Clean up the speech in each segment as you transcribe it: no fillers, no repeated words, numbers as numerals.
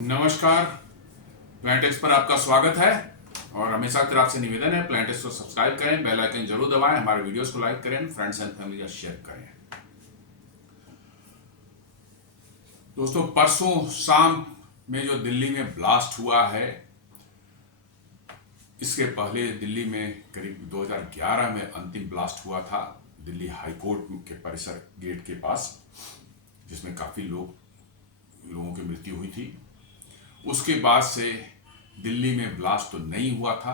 नमस्कार। प्लांटेक्स पर आपका स्वागत है और हमेशा की तरह आपसे निवेदन है प्लांटेक्स को सब्सक्राइब करें, बेल आइकन जरूर दबाएं, हमारे वीडियोस को लाइक करें, फ्रेंड्स एंड फैमिली का शेयर करें। दोस्तों, परसों शाम में जो दिल्ली में ब्लास्ट हुआ है, इसके पहले दिल्ली में करीब 2011 में अंतिम ब्लास्ट हुआ था दिल्ली हाई कोर्ट के परिसर गेट के पास, जिसमें काफ़ी लोगों की मृत्यु हुई थी। उसके बाद से दिल्ली में ब्लास्ट तो नहीं हुआ था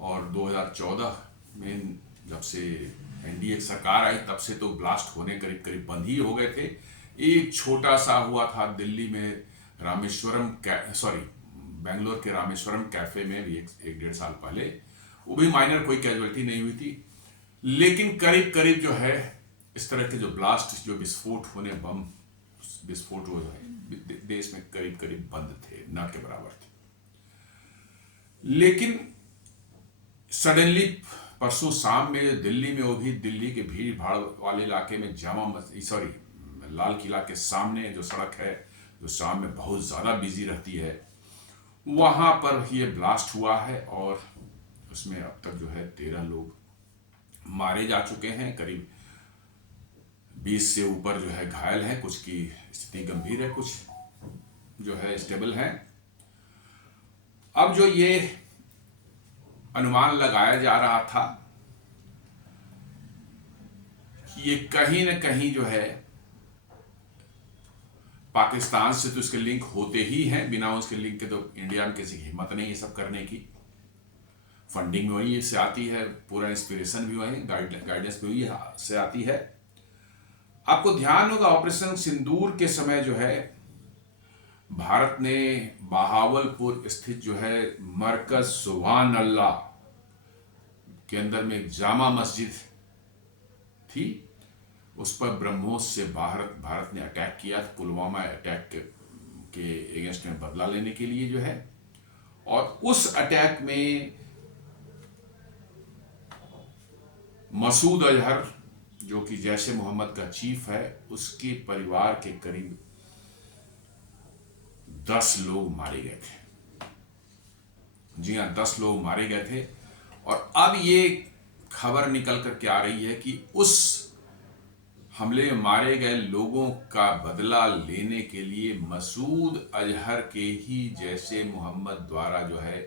और 2014 में जब से एनडीए की सरकार आई तब से तो ब्लास्ट होने करीब करीब बंद ही हो गए थे। एक छोटा सा हुआ था दिल्ली में बेंगलोर के रामेश्वरम कैफे में भी एक डेढ़ साल पहले, वो भी माइनर, कोई कैजुअलिटी नहीं हुई थी। लेकिन करीब करीब जो है इस तरह के जो ब्लास्ट, जो विस्फोट होने, बम विस्फोट हुए हैं, देश में करीब करीब बंद थे, न के बराबर थे। लेकिन सडनली परसों शाम में दिल्ली में, वो भी दिल्ली के भीड़ भाड़ वाले इलाके में, लाल किला के सामने जो सड़क है, जो शाम में बहुत ज़्यादा बिजी रहती है, वहाँ पर ये ब्लास्ट हुआ है और उसमें अब तक जो है 13 लोग मारे जा चुके हैं, करीब 20 से ऊपर जो है घायल हैं, कुछ की स्थिति गंभीर है, कुछ जो है स्टेबल है। अब जो ये अनुमान लगाया जा रहा था कि ये कहीं न कहीं जो है पाकिस्तान से तो इसके लिंक होते ही हैं, बिना उसके लिंक के तो इंडिया में किसी की हिम्मत नहीं ये सब करने की। फंडिंग भी वही से आती है, पूरा इंस्पिरेशन भी वही, गाइडेंस भी वही से आती है। आपको ध्यान होगा, ऑपरेशन सिंदूर के समय जो है भारत ने बहावलपुर स्थित जो है मरकज सुभान अल्लाह के अंदर में एक जामा मस्जिद थी, उस पर ब्रह्मोस से भारत ने अटैक किया, पुलवामा अटैक के अगेंस्ट में बदला लेने के लिए जो है। और उस अटैक में मसूद अजहर, जो कि जैश ए मोहम्मद का चीफ है, उसके परिवार के करीब 10 लोग मारे गए थे। जी हाँ, 10 लोग मारे गए थे। और अब ये खबर निकल करके आ रही है कि उस हमले में मारे गए लोगों का बदला लेने के लिए मसूद अजहर के ही जैशे मोहम्मद द्वारा जो है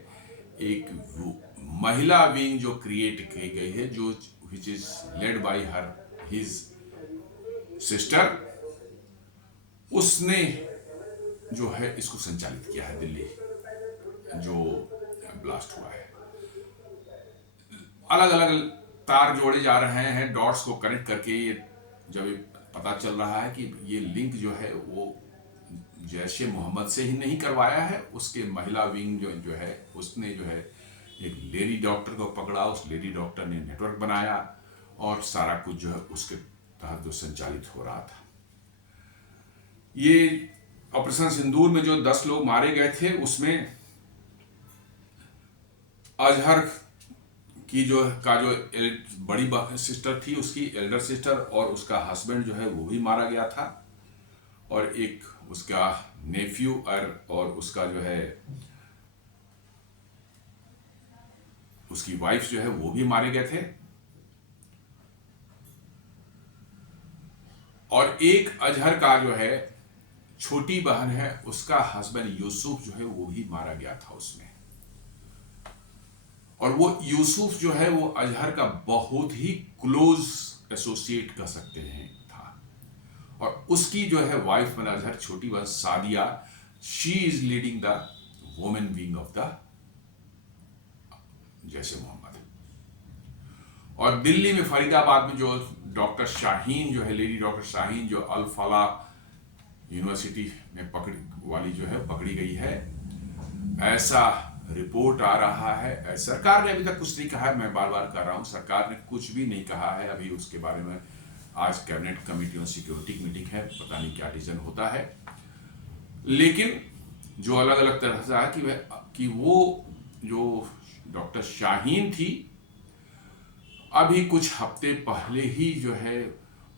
एक महिला विंग जो क्रिएट की गई है, जो which is led by his sister, उसने जो है इसको संचालित किया है। दिल्ली जो ब्लास्ट हुआ है, अलग अलग तार जोड़े जा रहे हैं, डॉट्स को कनेक्ट करके ये जब पता चल रहा है कि ये लिंक जो है वो जैश ए मोहम्मद से ही नहीं करवाया है, उसके महिला विंग जो है उसने जो है एक लेडी डॉक्टर को पकड़ा, उस लेडी डॉक्टर ने नेटवर्क बनाया और सारा कुछ जो है उसके तहत जो संचालित हो रहा था। ये ऑपरेशन सिंदूर में जो 10 लोग मारे गए थे, उसमें अजहर की जो बड़ी सिस्टर थी, उसकी एल्डर सिस्टर, और उसका हस्बैंड जो है वो भी मारा गया था, और एक उसका नेफ्यू और उसका जो है उसकी वाइफ जो है वो भी मारे गए थे। और एक अजहर का जो है छोटी बहन है, उसका हस्बैंड यूसुफ जो है वो भी मारा गया था उसमें। और वो यूसुफ जो है वो अजहर का बहुत ही क्लोज एसोसिएट कह सकते हैं था। और उसकी जो है वाइफ में अजहर छोटी बहन Sadiya, she is leading the women wing of the Jaishe Mohammed. और दिल्ली में फरीदाबाद में जो डॉक्टर शाहीन जो है, लेडी डॉक्टर शाहीन, जो अल फलाह यूनिवर्सिटी में पकड़ी गई है, ऐसा रिपोर्ट आ रहा है। सरकार ने अभी तक कुछ नहीं कहा है, मैं बार बार कर रहा हूं, सरकार ने कुछ भी नहीं कहा है अभी उसके बारे में। आज कैबिनेट कमेटी में सिक्योरिटी मीटिंग है, पता नहीं क्या डिसीजन होता है। लेकिन जो अलग अलग तरह से है कि वो जो डॉक्टर शाहीन थी, अभी कुछ हफ्ते पहले ही जो है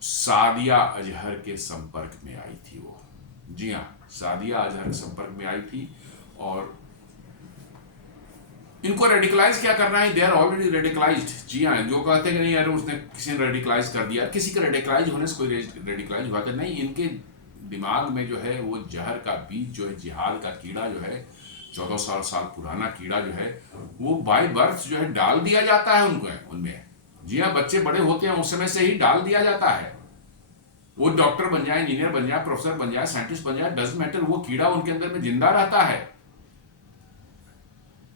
सादिया अजहर के संपर्क में आई थी वो। जी हाँ, सादिया अजहर के संपर्क में आई थी और इनको रेडिकलाइज क्या करना है, दे आर ऑलरेडी रेडिकलाइज्ड। जी हाँ, जो कहते हैं कि नहीं यार उसने किसी ने रेडिकलाइज कर दिया, किसी का रेडिकलाइज होने से कोई रेडिकलाइज हुआ कर नहीं, इनके दिमाग में जो है वो जहर का बीज जो है, जिहाद का कीड़ा जो है, 14 साल पुराना कीड़ा जो है, वो बाय बर्थ जो है डाल दिया जाता है उनको उनमें। जी हाँ, बच्चे बड़े होते हैं उस समय से ही डाल दिया जाता है। वो डॉक्टर बन जाए, इंजीनियर बन जाए, प्रोफेसर बन जाए, साइंटिस्ट बन जाए, डजंट मैटर, वो कीड़ा उनके अंदर में जिंदा रहता है।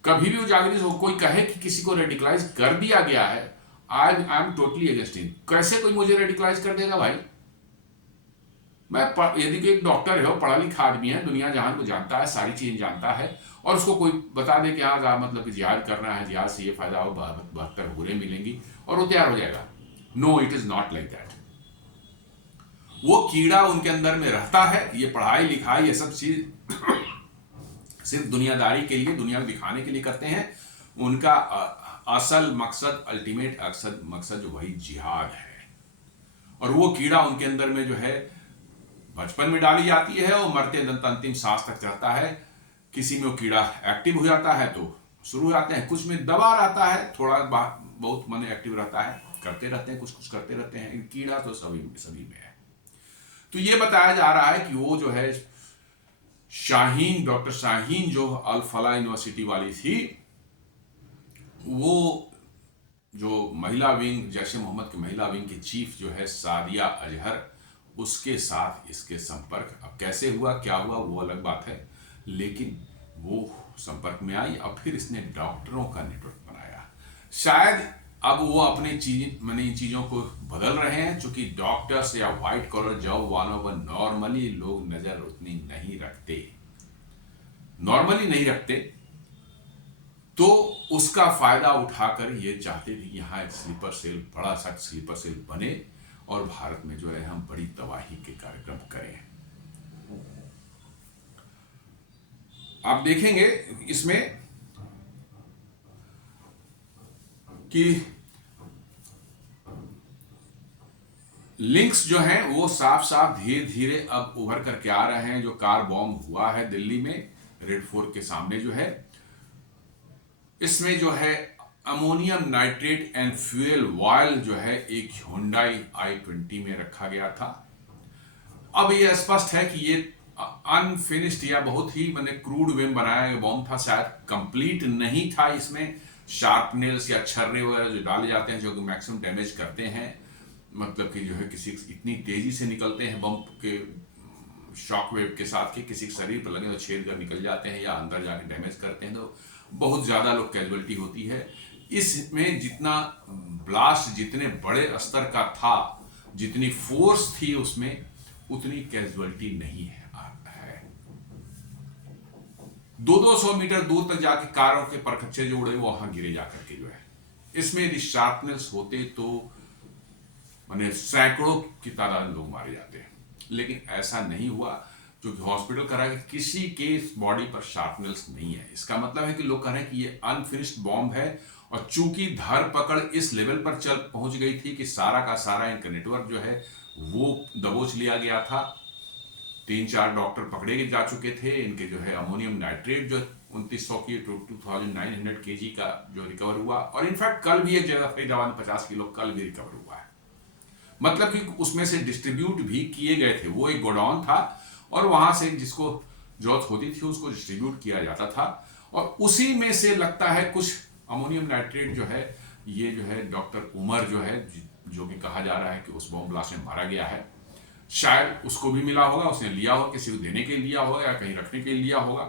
कभी भी उजागर हो, कोई कहे कि किसी को रेडिकलाइज कर दिया गया है, I am totally against him. कैसे कोई मुझे रेडिकलाइज कर देगा भाई? मैं यदि कोई एक डॉक्टर है, पढ़ा लिखा आदमी है, दुनिया जहान को जानता है, सारी चीजें जानता है, और उसको कोई बता दे कि हाँ मतलब कि जिहाद करना है, जिहाद से ये फायदा हो, 72 बुरे मिलेंगी, और वो तैयार हो जाएगा। No, it is not like that. वो कीड़ा उनके अंदर में रहता है। ये पढ़ाई लिखाई ये सब चीज सिर्फ दुनियादारी के लिए, दुनिया में दिखाने के लिए करते हैं। उनका असल मकसद, अल्टीमेट मकसद जो वही जिहाद है। और वो कीड़ा उनके अंदर में जो है बचपन में डाली जाती है और मरते अंतिम सांस तक चलता है। किसी में वो कीड़ा एक्टिव हो जाता है तो शुरू हो जाते हैं, कुछ में दबा रहता है, थोड़ा बहुत मन एक्टिव रहता है, करते रहते हैं, कुछ करते रहते हैं। कीड़ा तो सभी में है। तो ये बताया जा रहा है कि वो जो है शाहीन, डॉक्टर शाहीन जो अल फला यूनिवर्सिटी वाली थी, वो जो महिला विंग, जैश ए मोहम्मद की महिला विंग की चीफ जो है सादिया अजहर, उसके साथ इसके संपर्क अब कैसे हुआ, क्या हुआ, वो अलग बात है, लेकिन वो संपर्क में आई। अब फिर इसने डॉक्टरों का नेटवर्क बनाया। शायद अब वो अपने इन चीज़ों को बदल रहे हैं, चूंकि डॉक्टर्स या व्हाइट कॉलर जॉब वालों पर नॉर्मली लोग नज़र उतनी नहीं रखते, तो उसका फायदा उठाकर ये चाहते थे कि यहाँ एक स्लीपर सेल, बड़ा सा स्लीपर सेल बने और भारत में जो है हम बड़ी तबाही के कार्यक्रम करें। आप देखेंगे इसमें कि लिंक्स जो हैं वो साफ साफ धीरे धीरे अब उभर करके आ रहे हैं। जो कार बॉम्ब हुआ है दिल्ली में रेड फोर्ट के सामने जो है, इसमें जो है ammonium nitrate and fuel oil जो है एक हुंडई i20 में रखा गया था। अब ये स्पष्ट है कि ये अनफिनिश्ड या बहुत ही क्रूड वे में बनाया गया बॉम्ब था, शायद कंप्लीट नहीं था। इसमें शार्प नेल्स या छर्रे वगैरह जो डाले जाते हैं जो कि मैक्सिमम डैमेज करते हैं, मतलब कि जो है किसी इतनी तेजी से निकलते हैं बम के शॉक वेव के साथ कि किसी के शरीर पर लगे तो छेद कर निकल जाते हैं या अंदर जाके डैमेज करते हैं, तो बहुत ज़्यादा लोग कैजुअलिटी होती है। इसमें जितना ब्लास्ट जितने बड़े स्तर का था, जितनी फोर्स थी उसमें, उतनी कैजुअलिटी नहीं है। 200 मीटर दूर तक जाके कारों के परखच्चे जो उड़े वो वहां गिरे जाकर के जो है। इसमें यदि शार्पनेस होते तो सैकड़ों की तादाद में लोग मारे जाते हैं, लेकिन ऐसा नहीं हुआ क्योंकि हॉस्पिटल करा कि किसी के बॉडी पर शार्पनेस नहीं है। इसका मतलब है कि लोग कह रहे हैं कि ये अनफिनिश्ड बॉम्ब है, और चूंकि धरपकड़ इस लेवल पर पहुंच गई थी कि सारा का सारा इनका नेटवर्क जो है वो दबोच लिया गया था। 3-4 डॉक्टर पकड़े जा चुके थे। इनके जो है अमोनियम नाइट्रेट जो 2900 की 2900 kg का जो रिकवर हुआ, और इनफैक्ट कल भी एक जगह फरीदाबाद में 50 किलो कल भी रिकवर हुआ है। मतलब कि उसमें से डिस्ट्रीब्यूट भी किए गए थे। वो एक गोडाउन था और वहां से जिसको जरूरत होती थी उसको डिस्ट्रीब्यूट किया जाता था, और उसी में से लगता है कुछ अमोनियम नाइट्रेट जो है, ये जो है डॉक्टर उमर जो है, जो कि कहा जा रहा है कि उस बॉम्ब ब्लास्ट में मारा गया है, शायद उसको भी मिला होगा, उसने लिया होगा, किसी को देने के लिए लिया होगा या कहीं रखने के लिए लिया होगा।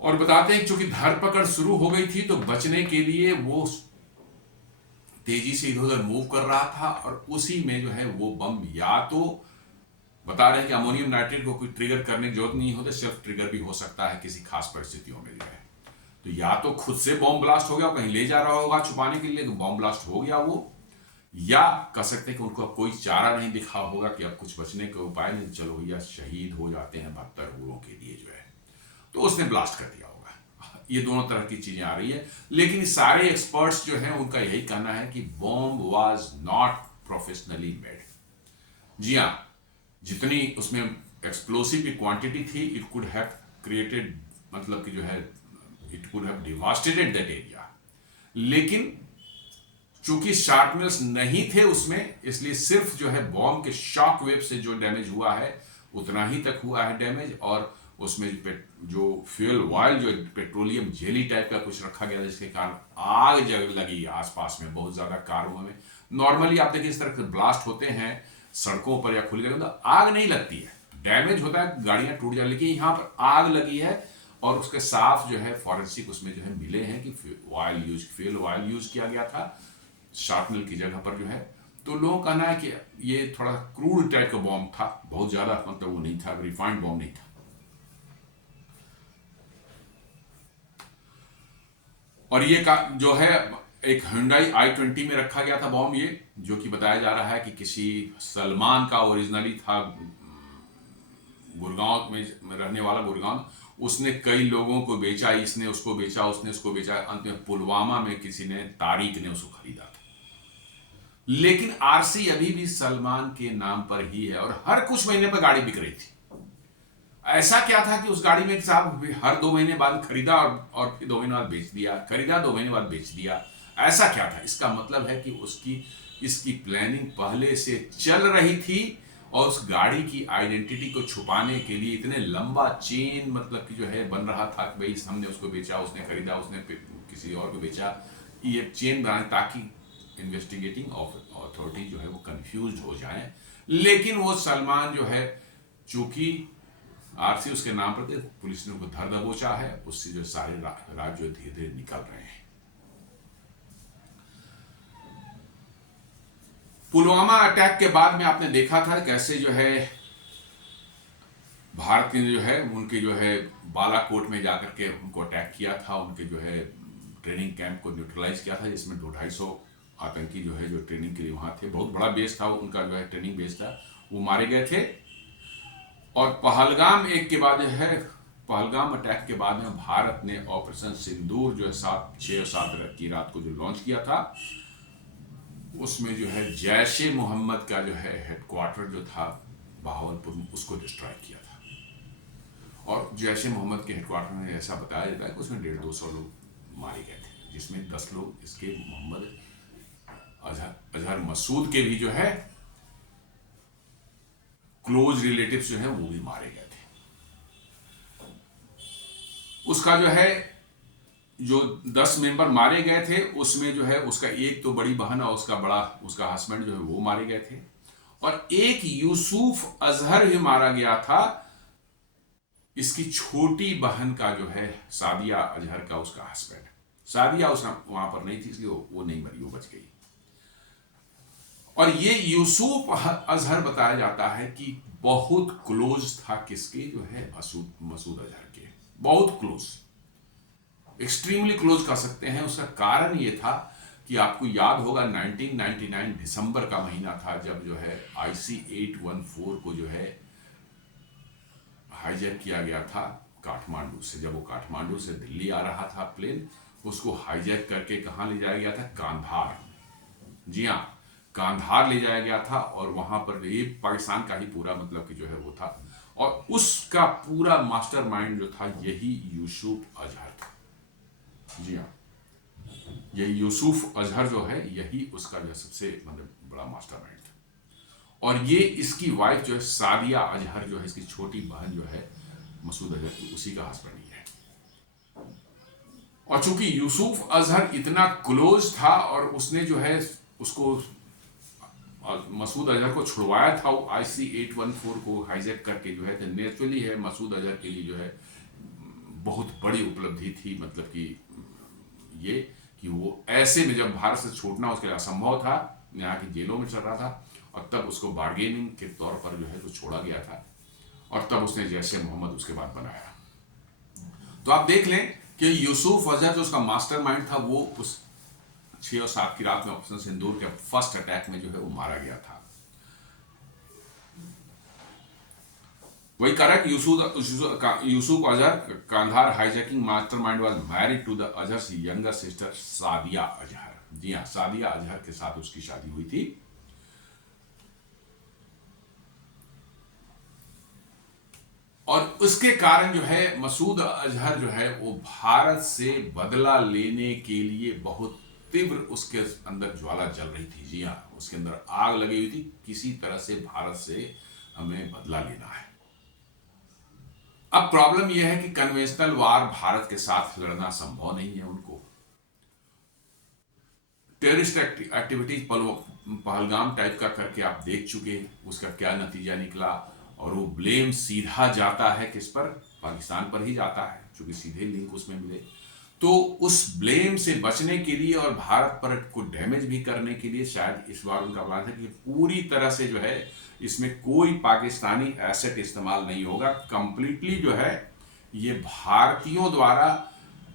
और बताते हैं चूंकि धरपकड़ शुरू हो गई थी तो बचने के लिए वो तेजी से इधर उधर मूव कर रहा था, और उसी में जो है वो बम, या तो बता रहे हैं कि अमोनियम नाइट्रेट को कोई ट्रिगर करने की जरूरत नहीं होती, सिर्फ ट्रिगर भी हो सकता है किसी खास परिस्थितियों में जो है। तो या तो खुद से बॉम्ब ब्लास्ट हो गया, कहीं ले जा रहा होगा छुपाने के लिए तो बॉम्ब ब्लास्ट हो गया वो, या कह सकते हैं कि उनको अब कोई चारा नहीं दिखा होगा कि अब कुछ बचने के उपाय नहीं, चलो भैया शहीद हो जाते हैं 72 हुरों के लिए जो है, तो उसने ब्लास्ट कर दिया होगा। ये दोनों तरह की चीजें आ रही है, लेकिन सारे एक्सपर्ट्स जो हैं उनका यही कहना है कि bomb was not professionally made. जी हाँ, जितनी उसमें एक्सप्लोसिव की क्वांटिटी थी, इट कुड हैव क्रिएटेड, मतलब कि जो है it could have devastated that area. लेकिन चूंकि शार्पनर्स नहीं थे उसमें, इसलिए सिर्फ जो है बॉम्ब के शॉक वेव से जो डैमेज हुआ है उतना ही तक हुआ है डैमेज। और उसमें जो फ्यूल ऑयल, जो पेट्रोलियम जेली टाइप का कुछ रखा गया, जिसके कारण आग जग लगी आसपास में बहुत ज्यादा कारों में। नॉर्मली आप देखिए इस तरह से ब्लास्ट होते हैं सड़कों पर या खुली जगह तो आग नहीं लगती है, डैमेज होता है, गाड़ियां टूट जाती, लेकिन यहाँ पर आग लगी है। और उसके साफ जो है फॉरेंसिक उसमें जो है मिले हैं कि फ्यूल ऑयल यूज किया गया था शार्पनर की जगह पर जो है। तो लोगों का कहना है कि ये थोड़ा क्रूड टाइप का बॉम्ब था, बहुत ज्यादा मतलब वो नहीं था, रिफाइंड बॉम्ब नहीं था। और ये का जो है एक Hyundai i20 में रखा गया था बॉम्ब, ये जो कि बताया जा रहा है कि किसी सलमान का ओरिजिनली था, गुड़गांव में रहने वाला, गुड़गांव, उसने कई लोगों को बेचा, इसने उसको बेचा, उसने उसको बेचा, अंत में पुलवामा में किसी ने, तारिक ने उसको खरीदा था। लेकिन आरसी अभी भी सलमान के नाम पर ही है और हर कुछ महीने पर गाड़ी बिक रही थी। ऐसा क्या था कि उस गाड़ी में साहब हर 2 महीने बाद खरीदा और फिर 2 महीने बाद बेच दिया, खरीदा 2 महीने बाद बेच दिया, ऐसा क्या था? इसका मतलब है कि इसकी प्लानिंग पहले से चल रही थी और उस गाड़ी की आइडेंटिटी को छुपाने के लिए इतने लंबा चेन मतलब कि जो है बन रहा था कि भाई हमने उसको बेचा, उसने खरीदा, उसने किसी और को बेचा, ये चेन बनाने ताकि इन्वेस्टिगेटिंग अथॉरिटी जो है वो कंफ्यूज हो जाए। लेकिन वो सलमान जो है चूंकि आरसी उसके नाम पर थे, पुलिस ने उनको धर दबोचा है, उससे जो सारे राज जो धीरे धीरे निकल रहे हैं। पुलवामा अटैक के बाद में आपने देखा था कैसे जो है भारत ने जो है उनके जो है बालाकोट में जाकर के उनको अटैक किया था, उनके जो है ट्रेनिंग कैंप को न्यूट्रलाइज किया था, जिसमें 200-250 आतंकी जो है जो ट्रेनिंग के लिए वहां थे, बहुत बड़ा बेस था उनका, जो है ट्रेनिंग बेस था, वो मारे गए थे। और पहलगाम एक के बाद जो है पहलगाम अटैक के बाद में भारत ने ऑपरेशन सिंदूर जो है 6 और 7 की रात को जो लॉन्च किया था, उसमें जो है जैश ए मोहम्मद का जो है हेडक्वार्टर जो था बहावलपुर में, उसको डिस्ट्रॉय किया था। और जैश ए मोहम्मद के हेडक्वार्टर में ऐसा बताया जाता है कि उसमें 150-200 लोग मारे गए थे, जिसमें 10 लोग इसके मोहम्मद अजहर मसूद के भी जो है क्लोज रिलेटिव्स जो है वो भी मारे गए थे। उसका जो है जो 10 मेंबर मारे गए थे उसमें जो है उसका एक तो बड़ी बहन और उसका हस्बैंड जो है वो मारे गए थे, और एक यूसुफ अजहर भी मारा गया था, इसकी छोटी बहन का जो है सादिया अजहर का उसका हस्बैंड। सादिया उस वहां पर नहीं थी इसलिए वो नहीं मरी, वो बच गई। और ये यूसुफ अजहर बताया जाता है कि बहुत क्लोज था किसके, जो है मसूद अजहर के, बहुत क्लोज, एक्सट्रीमली क्लोज कह सकते हैं। उसका कारण ये था कि आपको याद होगा 1999 दिसंबर का महीना था जब जो है IC-814 को जो है हाईजैक किया गया था काठमांडू से। जब वो काठमांडू से दिल्ली आ रहा था प्लेन, उसको हाईजैक करके कहां ले जाया गया था? कांधार। जी हाँ, कांधार ले जाया गया था, और वहां पर ये पाकिस्तान का ही पूरा मतलब कि जो है वो था, और उसका पूरा मास्टरमाइंड जो था यही यूसुफ अजहर था। जी हाँ, ये यूसुफ अजहर जो है यही उसका जो सबसे मतलब बड़ा मास्टरमाइंड था। और ये इसकी वाइफ जो है सादिया अजहर जो है, इसकी छोटी बहन जो है मसूद अजहर की, उसी का हस्बैंड ही है। और चूंकि यूसुफ अजहर इतना क्लोज था और उसने जो है उसको मसूद अजहर को छुड़वाया था IC-814 को हाईजैक करके जो है, तो नेचुरली है मसूद अजहर के लिए जो है बहुत बड़ी उपलब्धि थी, मतलब कि ये कि वो ऐसे में जब भारत से छूटना उसके लिए असंभव था, यहाँ की जेलों में चल रहा था, और तब उसको बार्गेनिंग के तौर पर जो है तो छोड़ा गया था, और तब उसने जैश ए मोहम्मद उसके बाद बनाया। तो आप देख लें कि यूसुफ अजहर जो उसका मास्टरमाइंड था वो उस 6 और 7 की रात में ऑपरेशन सिंदूर के फर्स्ट अटैक में जो है वो मारा गया था। वही correct, Yusuf Azhar Kandahar hijacking mastermind was married to the Azhar's younger sister Sadia Azhar. जी हाँ, सादिया अजहर के साथ उसकी शादी हुई थी। और उसके कारण जो है मसूद अजहर जो है वो भारत से बदला लेने के लिए बहुत तीव्र उसके अंदर ज्वाला जल रही थी। जी हाँ, उसके अंदर आग लगी हुई थी, किसी तरह से भारत से हमें बदला लेना है। अब प्रॉब्लम यह है कि कन्वेंशनल वार भारत के साथ लड़ना संभव नहीं है उनको। टेररिस्ट एक्टिविटीज पहलगाम टाइप का करके आप देख चुके, उसका क्या नतीजा निकला। और वो ब्लेम सीधा जाता है किस पर? पाकिस्तान पर ही जाता है, क्योंकि सीधे लिंक उसमें मिले। तो उस ब्लेम से बचने के लिए और भारत पर को डैमेज भी करने के लिए शायद इस बार उनका प्लान है कि पूरी तरह से जो है इसमें कोई पाकिस्तानी एसेट इस्तेमाल नहीं होगा। कंप्लीटली जो है ये भारतीयों द्वारा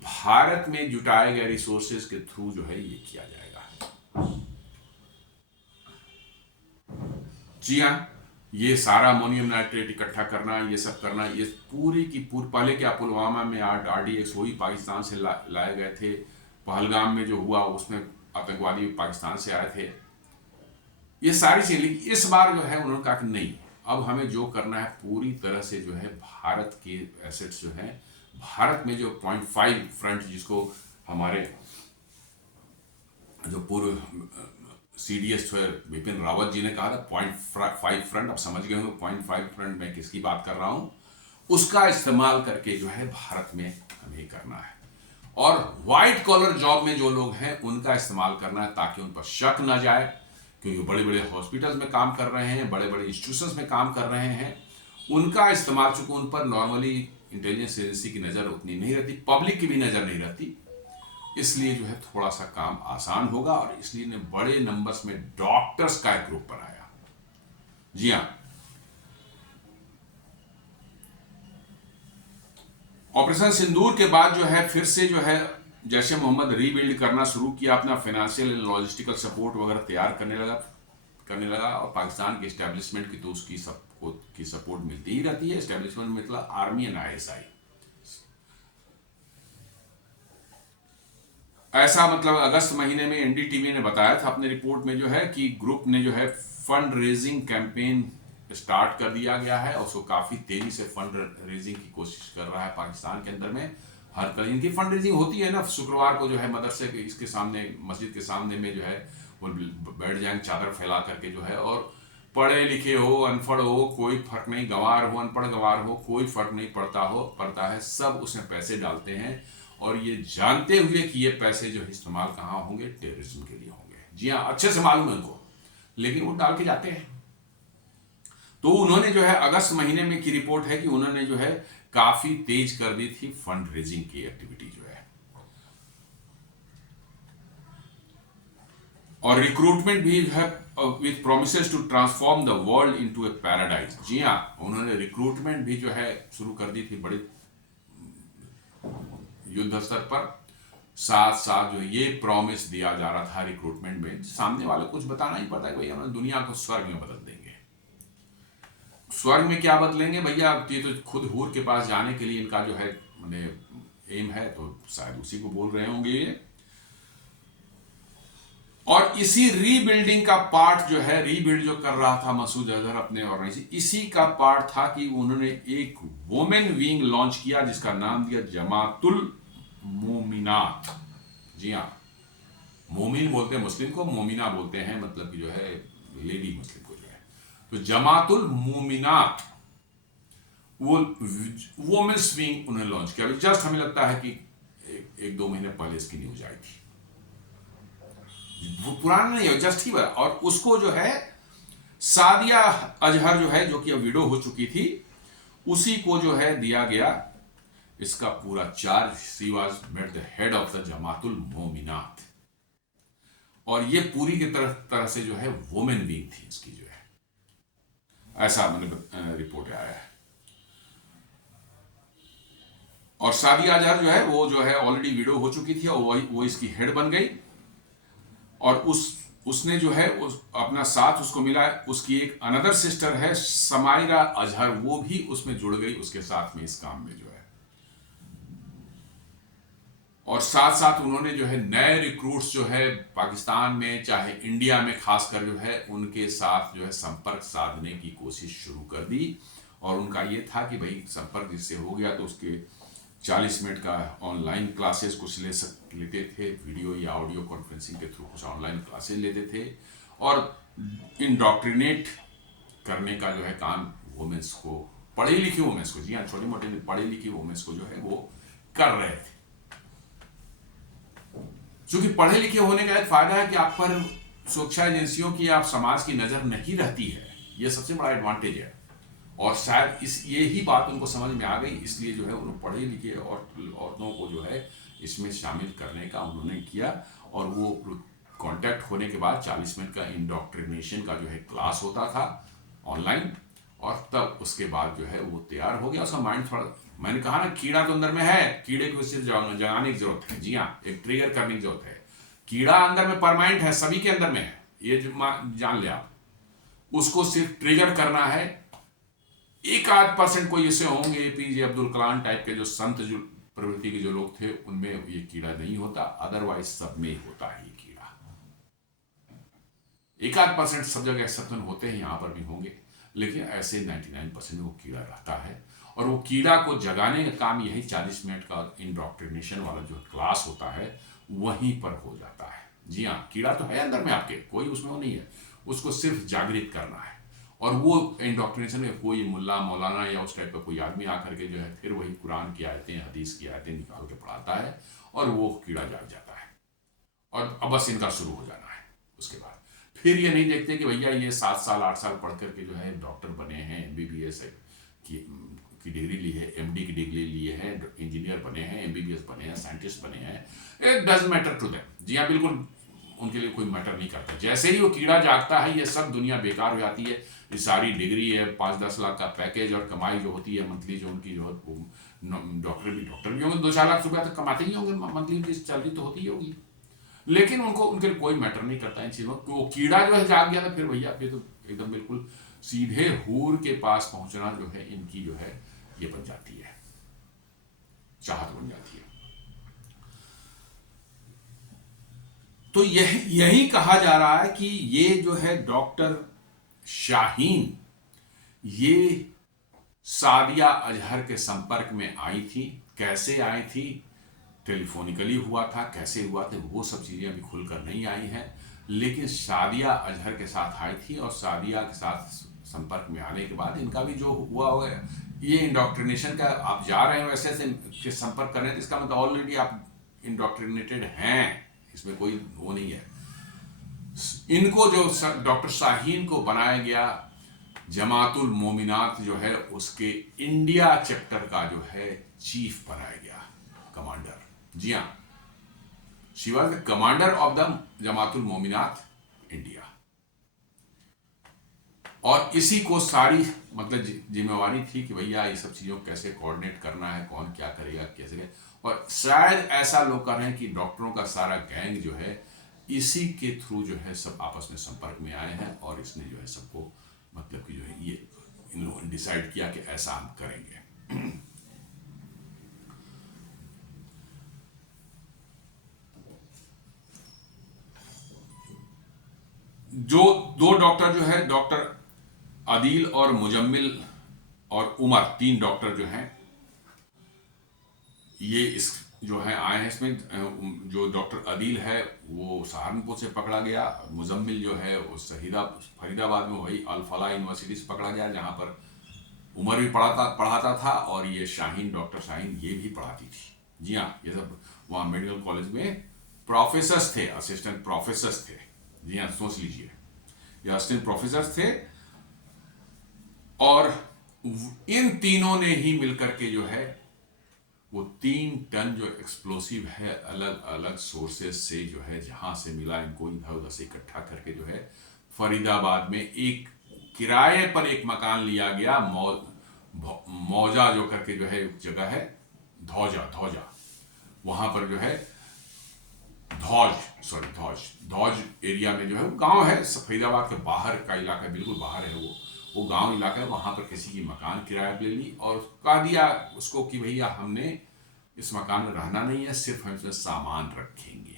भारत में जुटाए गए रिसोर्सेज के थ्रू जो है ये किया जाएगा। जी हाँ, ये सारा अमोनियम नाइट्रेट इकट्ठा करना, ये सब करना, ये पूरी की पूरी, पहले क्या पुलवामा में RDX वही पाकिस्तान से लाए गए थे। पहलगाम में जो हुआ उसमें आतंकवादी पाकिस्तान से आए थे, ये सारी चीजें। लेकिन इस बार जो है उन्होंने कहा कि नहीं, अब हमें जो करना है पूरी तरह से जो है भारत के एसेट्स जो है, भारत में जो 0.5 फ्रंट, जिसको हमारे जो पूर्व CDS विपिन रावत जी ने कहा था 0.5 फ्रंट, अब समझ गए होंगे 0.5 फ्रंट में किसकी बात कर रहा हूं, उसका इस्तेमाल करके जो है भारत में हमें करना है। और व्हाइट कॉलर जॉब में जो लोग हैं उनका इस्तेमाल करना है, ताकि उन पर शक ना जाए, क्योंकि बड़े बड़े हॉस्पिटल्स में काम कर रहे हैं, बड़े बड़े इंस्टीट्यूशंस में काम कर रहे हैं, उनका इस्तेमाल, चूंकि उन पर नॉर्मली इंटेलिजेंस एजेंसी की नज़र उतनी नहीं रहती, पब्लिक की भी नज़र नहीं रहती, इसलिए जो है थोड़ा सा काम आसान होगा। और इसलिए ने बड़े नंबर्स में डॉक्टर्स का एक ग्रुप बनाया। जी हाँ, ऑपरेशन सिंदूर के बाद जो है फिर से जो है जैश ए मोहम्मद रीबिल्ड करना शुरू किया, अपना फाइनेंशियल एंड लॉजिस्टिकल सपोर्ट वगैरह तैयार करने लगा। और पाकिस्तान के एस्टेब्लिशमेंट की तो उसकी सपोर्ट मिलती ही रहती है। एस्टेब्लिशमेंट मतलब आर्मी एंड ISI। ऐसा मतलब अगस्त महीने में NDTV ने बताया था अपने रिपोर्ट में जो है कि ग्रुप ने जो है फंड रेजिंग कैंपेन स्टार्ट कर दिया गया है, और उसको काफी तेजी से फंड रेजिंग की कोशिश कर रहा है पाकिस्तान के अंदर में। हर तरह इनकी फंड रेजिंग होती है ना, शुक्रवार को जो है मदरसे के इसके सामने, मस्जिद के सामने में जो है वो बैठ जाएंगे चादर फैला करके जो है, और पढ़े लिखे हो अनपढ़ हो कोई फर्क नहीं, गंवार हो अनपढ़ गंवार हो कोई फर्क नहीं पड़ता है, सब उसमें पैसे डालते हैं। और ये जानते हुए कि ये पैसे जो इस्तेमाल कहाँ होंगे, टेररिज्म के लिए होंगे। जी हाँ, अच्छे से मालूम है उनको, लेकिन वो डाल के जाते हैं। तो उन्होंने जो है अगस्त महीने में की रिपोर्ट है कि उन्होंने जो है काफी तेज कर दी थी फंड रेजिंग की एक्टिविटी जो है, और रिक्रूटमेंट भी है with promises to transform the world into a paradise. जी हाँ, उन्होंने रिक्रूटमेंट भी जो है शुरू कर दी थी बड़े युद्ध स्तर पर। साथ साथ जो ये प्रॉमिस दिया जा रहा था रिक्रूटमेंट में, सामने वाले कुछ बताना ही पड़ता है भैया हम दुनिया को स्वर्ग में बदल देंगे। स्वर्ग में क्या बदलेंगे भैया, ये तो खुद हूर के पास जाने के लिए इनका जो है मैंने एम है, तो शायद उसी को बोल रहे होंगे ये। और इसी रीबिल्डिंग का पार्ट जो है, रीबिल्ड जो कर रहा था मसूद अजहर अपने ऑर्गेनाइजेशन, इसी का पार्ट था कि उन्होंने एक वुमेन विंग लॉन्च किया जिसका नाम दिया जमातुल मोमिनात। जी हाँ, मोमिन बोलते हैं मुस्लिम को, मोमिना बोलते हैं मतलब कि जो है लेडी मुस्लिम को जो है। तो जमातुल मोमिनात वो वुमेन्स विंग उन्होंने लॉन्च किया। जस्ट हमें लगता है कि एक दो महीने पहले इसकी न्यूज आई थी, वो पुराना नहीं है, जस्ट ही बना। और उसको जो है सादिया अजहर जो है, जो कि अब विडो हो चुकी थी, उसी को जो है दिया गया इसका पूरा charge. She was made the head of the Jamatul Mominat, और ये पूरी की तरह से जो है वुमेन विंग थी इसकी जो है, ऐसा मतलब रिपोर्ट आया है। और सादिया अजहर जो है वो जो है ऑलरेडी विडो हो चुकी थी, और वो इसकी हेड बन गई। और उसने जो है अपना साथ उसको मिला, उसकी एक अनदर सिस्टर है समायरा अजहर, वो भी उसमें जुड़ गई उसके साथ में इस काम में जो है। और साथ साथ उन्होंने जो है नए रिक्रूट्स जो है पाकिस्तान में चाहे इंडिया में खासकर जो है उनके साथ जो है संपर्क साधने की कोशिश शुरू कर दी। और उनका ये था कि भाई संपर्क जिससे हो गया तो उसके 40 मिनट का ऑनलाइन क्लासेस कुछ लेते थे, वीडियो या ऑडियो कॉन्फ्रेंसिंग के थ्रू कुछ ऑनलाइन क्लासेस लेते थे, और इंडॉक्ट्रिनेट करने का जो है काम वुमेन्स को, पढ़ी लिखी वुमेन्स को, जी हाँ, छोटी मोटी पढ़ी लिखी वुमेन्स को जो है वो कर रहे थे। क्योंकि पढ़े लिखे होने का एक फायदा है कि आप पर सुरक्षा एजेंसियों की, आप समाज की नजर नहीं रहती है, ये सबसे बड़ा एडवांटेज है। और शायद ये ही बात उनको समझ में आ गई, इसलिए जो है उन्होंने पढ़े लिखे और औरतों को जो है इसमें शामिल करने का उन्होंने किया। और वो कांटेक्ट होने के बाद 40 मिनट का इंडॉक्ट्रिनेशन का जो है क्लास होता था ऑनलाइन, और तब उसके बाद जो है वो तैयार हो गया। उसका माइंड थोड़ा, मैंने कहा ना कीड़ा तो अंदर में है, कीड़े को सिर्फ जगाने की जरूरत है, जी हाँ, एक ट्रिगर करने की जरूरत है। कीड़ा अंदर में परमानेंट है, सभी के अंदर में है, ये जान ले आप, उसको सिर्फ ट्रिगर करना है। 1-8% कोई ऐसे होंगे एपीजे अब्दुल कलाम टाइप के जो संत जो प्रवृत्ति के जो लोग थे, उनमें ये कीड़ा नहीं होता, अदरवाइज सब में होता है ये कीड़ा। 1-8% सब जगह एक्सेप्शन होते हैं, यहां पर भी होंगे, लेकिन ऐसे 99% में वो कीड़ा रहता है। और वो कीड़ा को जगाने का काम यही 40 मिनट का इंडॉक्ट्रिनेशन वाला जो क्लास होता है वहीं पर हो जाता है। जी हाँ, कीड़ा तो है अंदर में आपके, कोई उसमें वो नहीं है, उसको सिर्फ जागृत करना है। और वो इंडॉक्ट्रिनेशन में कोई मुल्ला मौलाना या उस टाइप का कोई आदमी आकर के जो है फिर वही कुरान की आयतें, हदीस की आयतें निकाल के पढ़ाता है, और वो कीड़ा जाग जाता है, और अब बस इनका शुरू हो जाना है। उसके बाद फिर ये नहीं देखते कि भैया ये 7 साल 8 साल पढ़ करके जो है डॉक्टर बने हैं, MBBS की डिग्री ली है, MD की डिग्री ली है, इंजीनियर बने हैं, MBBS बने हैं, साइंटिस्ट बने हैं, it doesn't matter to them. जी हाँ, बिल्कुल उनके लिए कोई मैटर नहीं करता। जैसे ही वो कीड़ा जागता है, ये सब दुनिया बेकार हो जाती है। ये सारी डिग्री है, 5-10 लाख का पैकेज और कमाई जो होती है मंथली, जो उनकी जो डॉक्टर भी होंगे 2-4 लाख रुपया तक कमाते ही होंगे मंथली, उनकी सैलरी तो होती ही होगी, लेकिन उनको उनके लिए कोई मैटर नहीं करता इन चीज़ों। वो कीड़ा जो है जाग गया था, फिर भैया फिर तो एकदम बिल्कुल सीधे हूर के पास पहुंचना जो है इनकी जो है ये बन जाती है, चाहत बन जाती है। तो यही कहा जा रहा है कि ये जो है डॉक्टर शाहीन, ये सादिया अजहर के संपर्क में आई थी। कैसे आई थी, टेलीफोनिकली हुआ था, कैसे हुआ था, वो सब चीज़ें अभी खुलकर नहीं आई हैं, लेकिन सादिया अजहर के साथ आई थी। और सादिया के साथ संपर्क में आने के बाद इनका भी जो हुआ होगा, ये इंडॉक्ट्रिनेशन का, आप जा रहे हो ऐसे के संपर्क करने, तो इसका मतलब ऑलरेडी आप इंडॉक्ट्रिनेटेड हैं, इसमें कोई वो नहीं है। इनको जो डॉक्टर शाहीन को बनाया गया जमातुल मोमिनात जो है उसके इंडिया चैप्टर का जो है चीफ बनाया गया, कमांडर। जी हाँ, she was the commander of the Jamatul Mominat India. और इसी को सारी मतलब जिम्मेवारी थी कि भैया ये सब चीज़ों को कैसे कोऑर्डिनेट करना है, कौन क्या करेगा, कैसे। और शायद ऐसा लोग कर रहे हैं कि डॉक्टरों का सारा गैंग जो है इसी के थ्रू जो है सब आपस में संपर्क में आए हैं, और इसने जो है सबको मतलब कि जो है ये इन लोगों ने डिसाइड किया कि ऐसा हम करेंगे। जो 2 डॉक्टर जो है, डॉक्टर आदिल और मुजम्मिल और उमर, 3 डॉक्टर जो हैं ये इस जो है आए हैं इसमें। जो डॉक्टर आदिल है वो सहारनपुर से पकड़ा गया, मुजम्मिल जो है वो फरीदाबाद में वही अल फलाह यूनिवर्सिटी से पकड़ा गया, जहाँ पर उमर भी पढ़ाता था, और ये शाहीन, डॉक्टर शाहीन ये भी पढ़ाती थी। जी हाँ, ये सब वहाँ मेडिकल कॉलेज में प्रोफेसर्स थे, असिस्टेंट प्रोफेसर्स थे। जी हाँ, सोच लीजिए, ये असिस्टेंट प्रोफेसर्स थे। और इन तीनों ने ही मिलकर के जो है वो 3 टन जो एक्सप्लोसिव है अलग अलग सोर्सेस से जो है जहां से मिला, इनको इधर उधर से इकट्ठा करके जो है फरीदाबाद में एक किराए पर एक मकान लिया गया, मौजा जो करके जो है जगह है, धौजा, वहां पर जो है धौज एरिया में जो है गांव है, फरीदाबाद के बाहर का इलाका, बिल्कुल बाहर है वो गांव इलाका है। वहां पर किसी की मकान किराए पे ले ली और कह दिया उसको कि भैया हमने इस मकान में रहना नहीं है, सिर्फ हम इसमें सामान रखेंगे।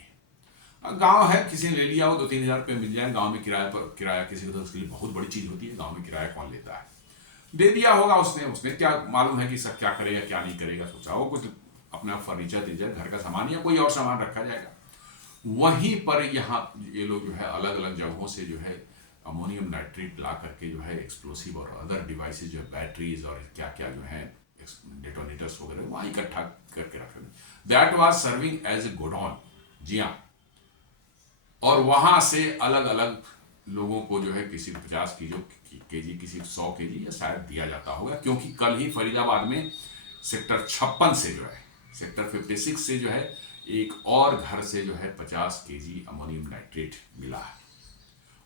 गांव है, किसी ने ले लिया हो, 2-3 हज़ार रुपये मिल जाए गांव में किराया किसी को, तो उसके लिए बहुत बड़ी चीज होती है। गांव में किराया कौन लेता है? दे दिया होगा उसने। उसने क्या मालूम है कि सब क्या करेगा क्या नहीं करेगा, सोचा हो कुछ अपना फर्नीचर तीचर घर का सामान या कोई और सामान रखा जाएगा। वहीं पर यहाँ ये लोग जो है अलग अलग जगहों से जो है अमोनियम नाइट्रेट ला करके जो है एक्सप्लोसिव और अदर डिवाइसेज जो है बैटरीज और क्या क्या जो है डेटोनेटर्स वगैरह वहाँ इकट्ठा करके रख रहे। That was serving as a godown. जी हाँ। और वहां से अलग अलग लोगों को जो है किसी 50 केजी किसी 100 केजी या शायद दिया जाता होगा, क्योंकि कल ही फरीदाबाद में सेक्टर 56 से जो है सेक्टर 56 से जो है एक और घर से जो है 50 केजी अमोनियम नाइट्रेट मिला है।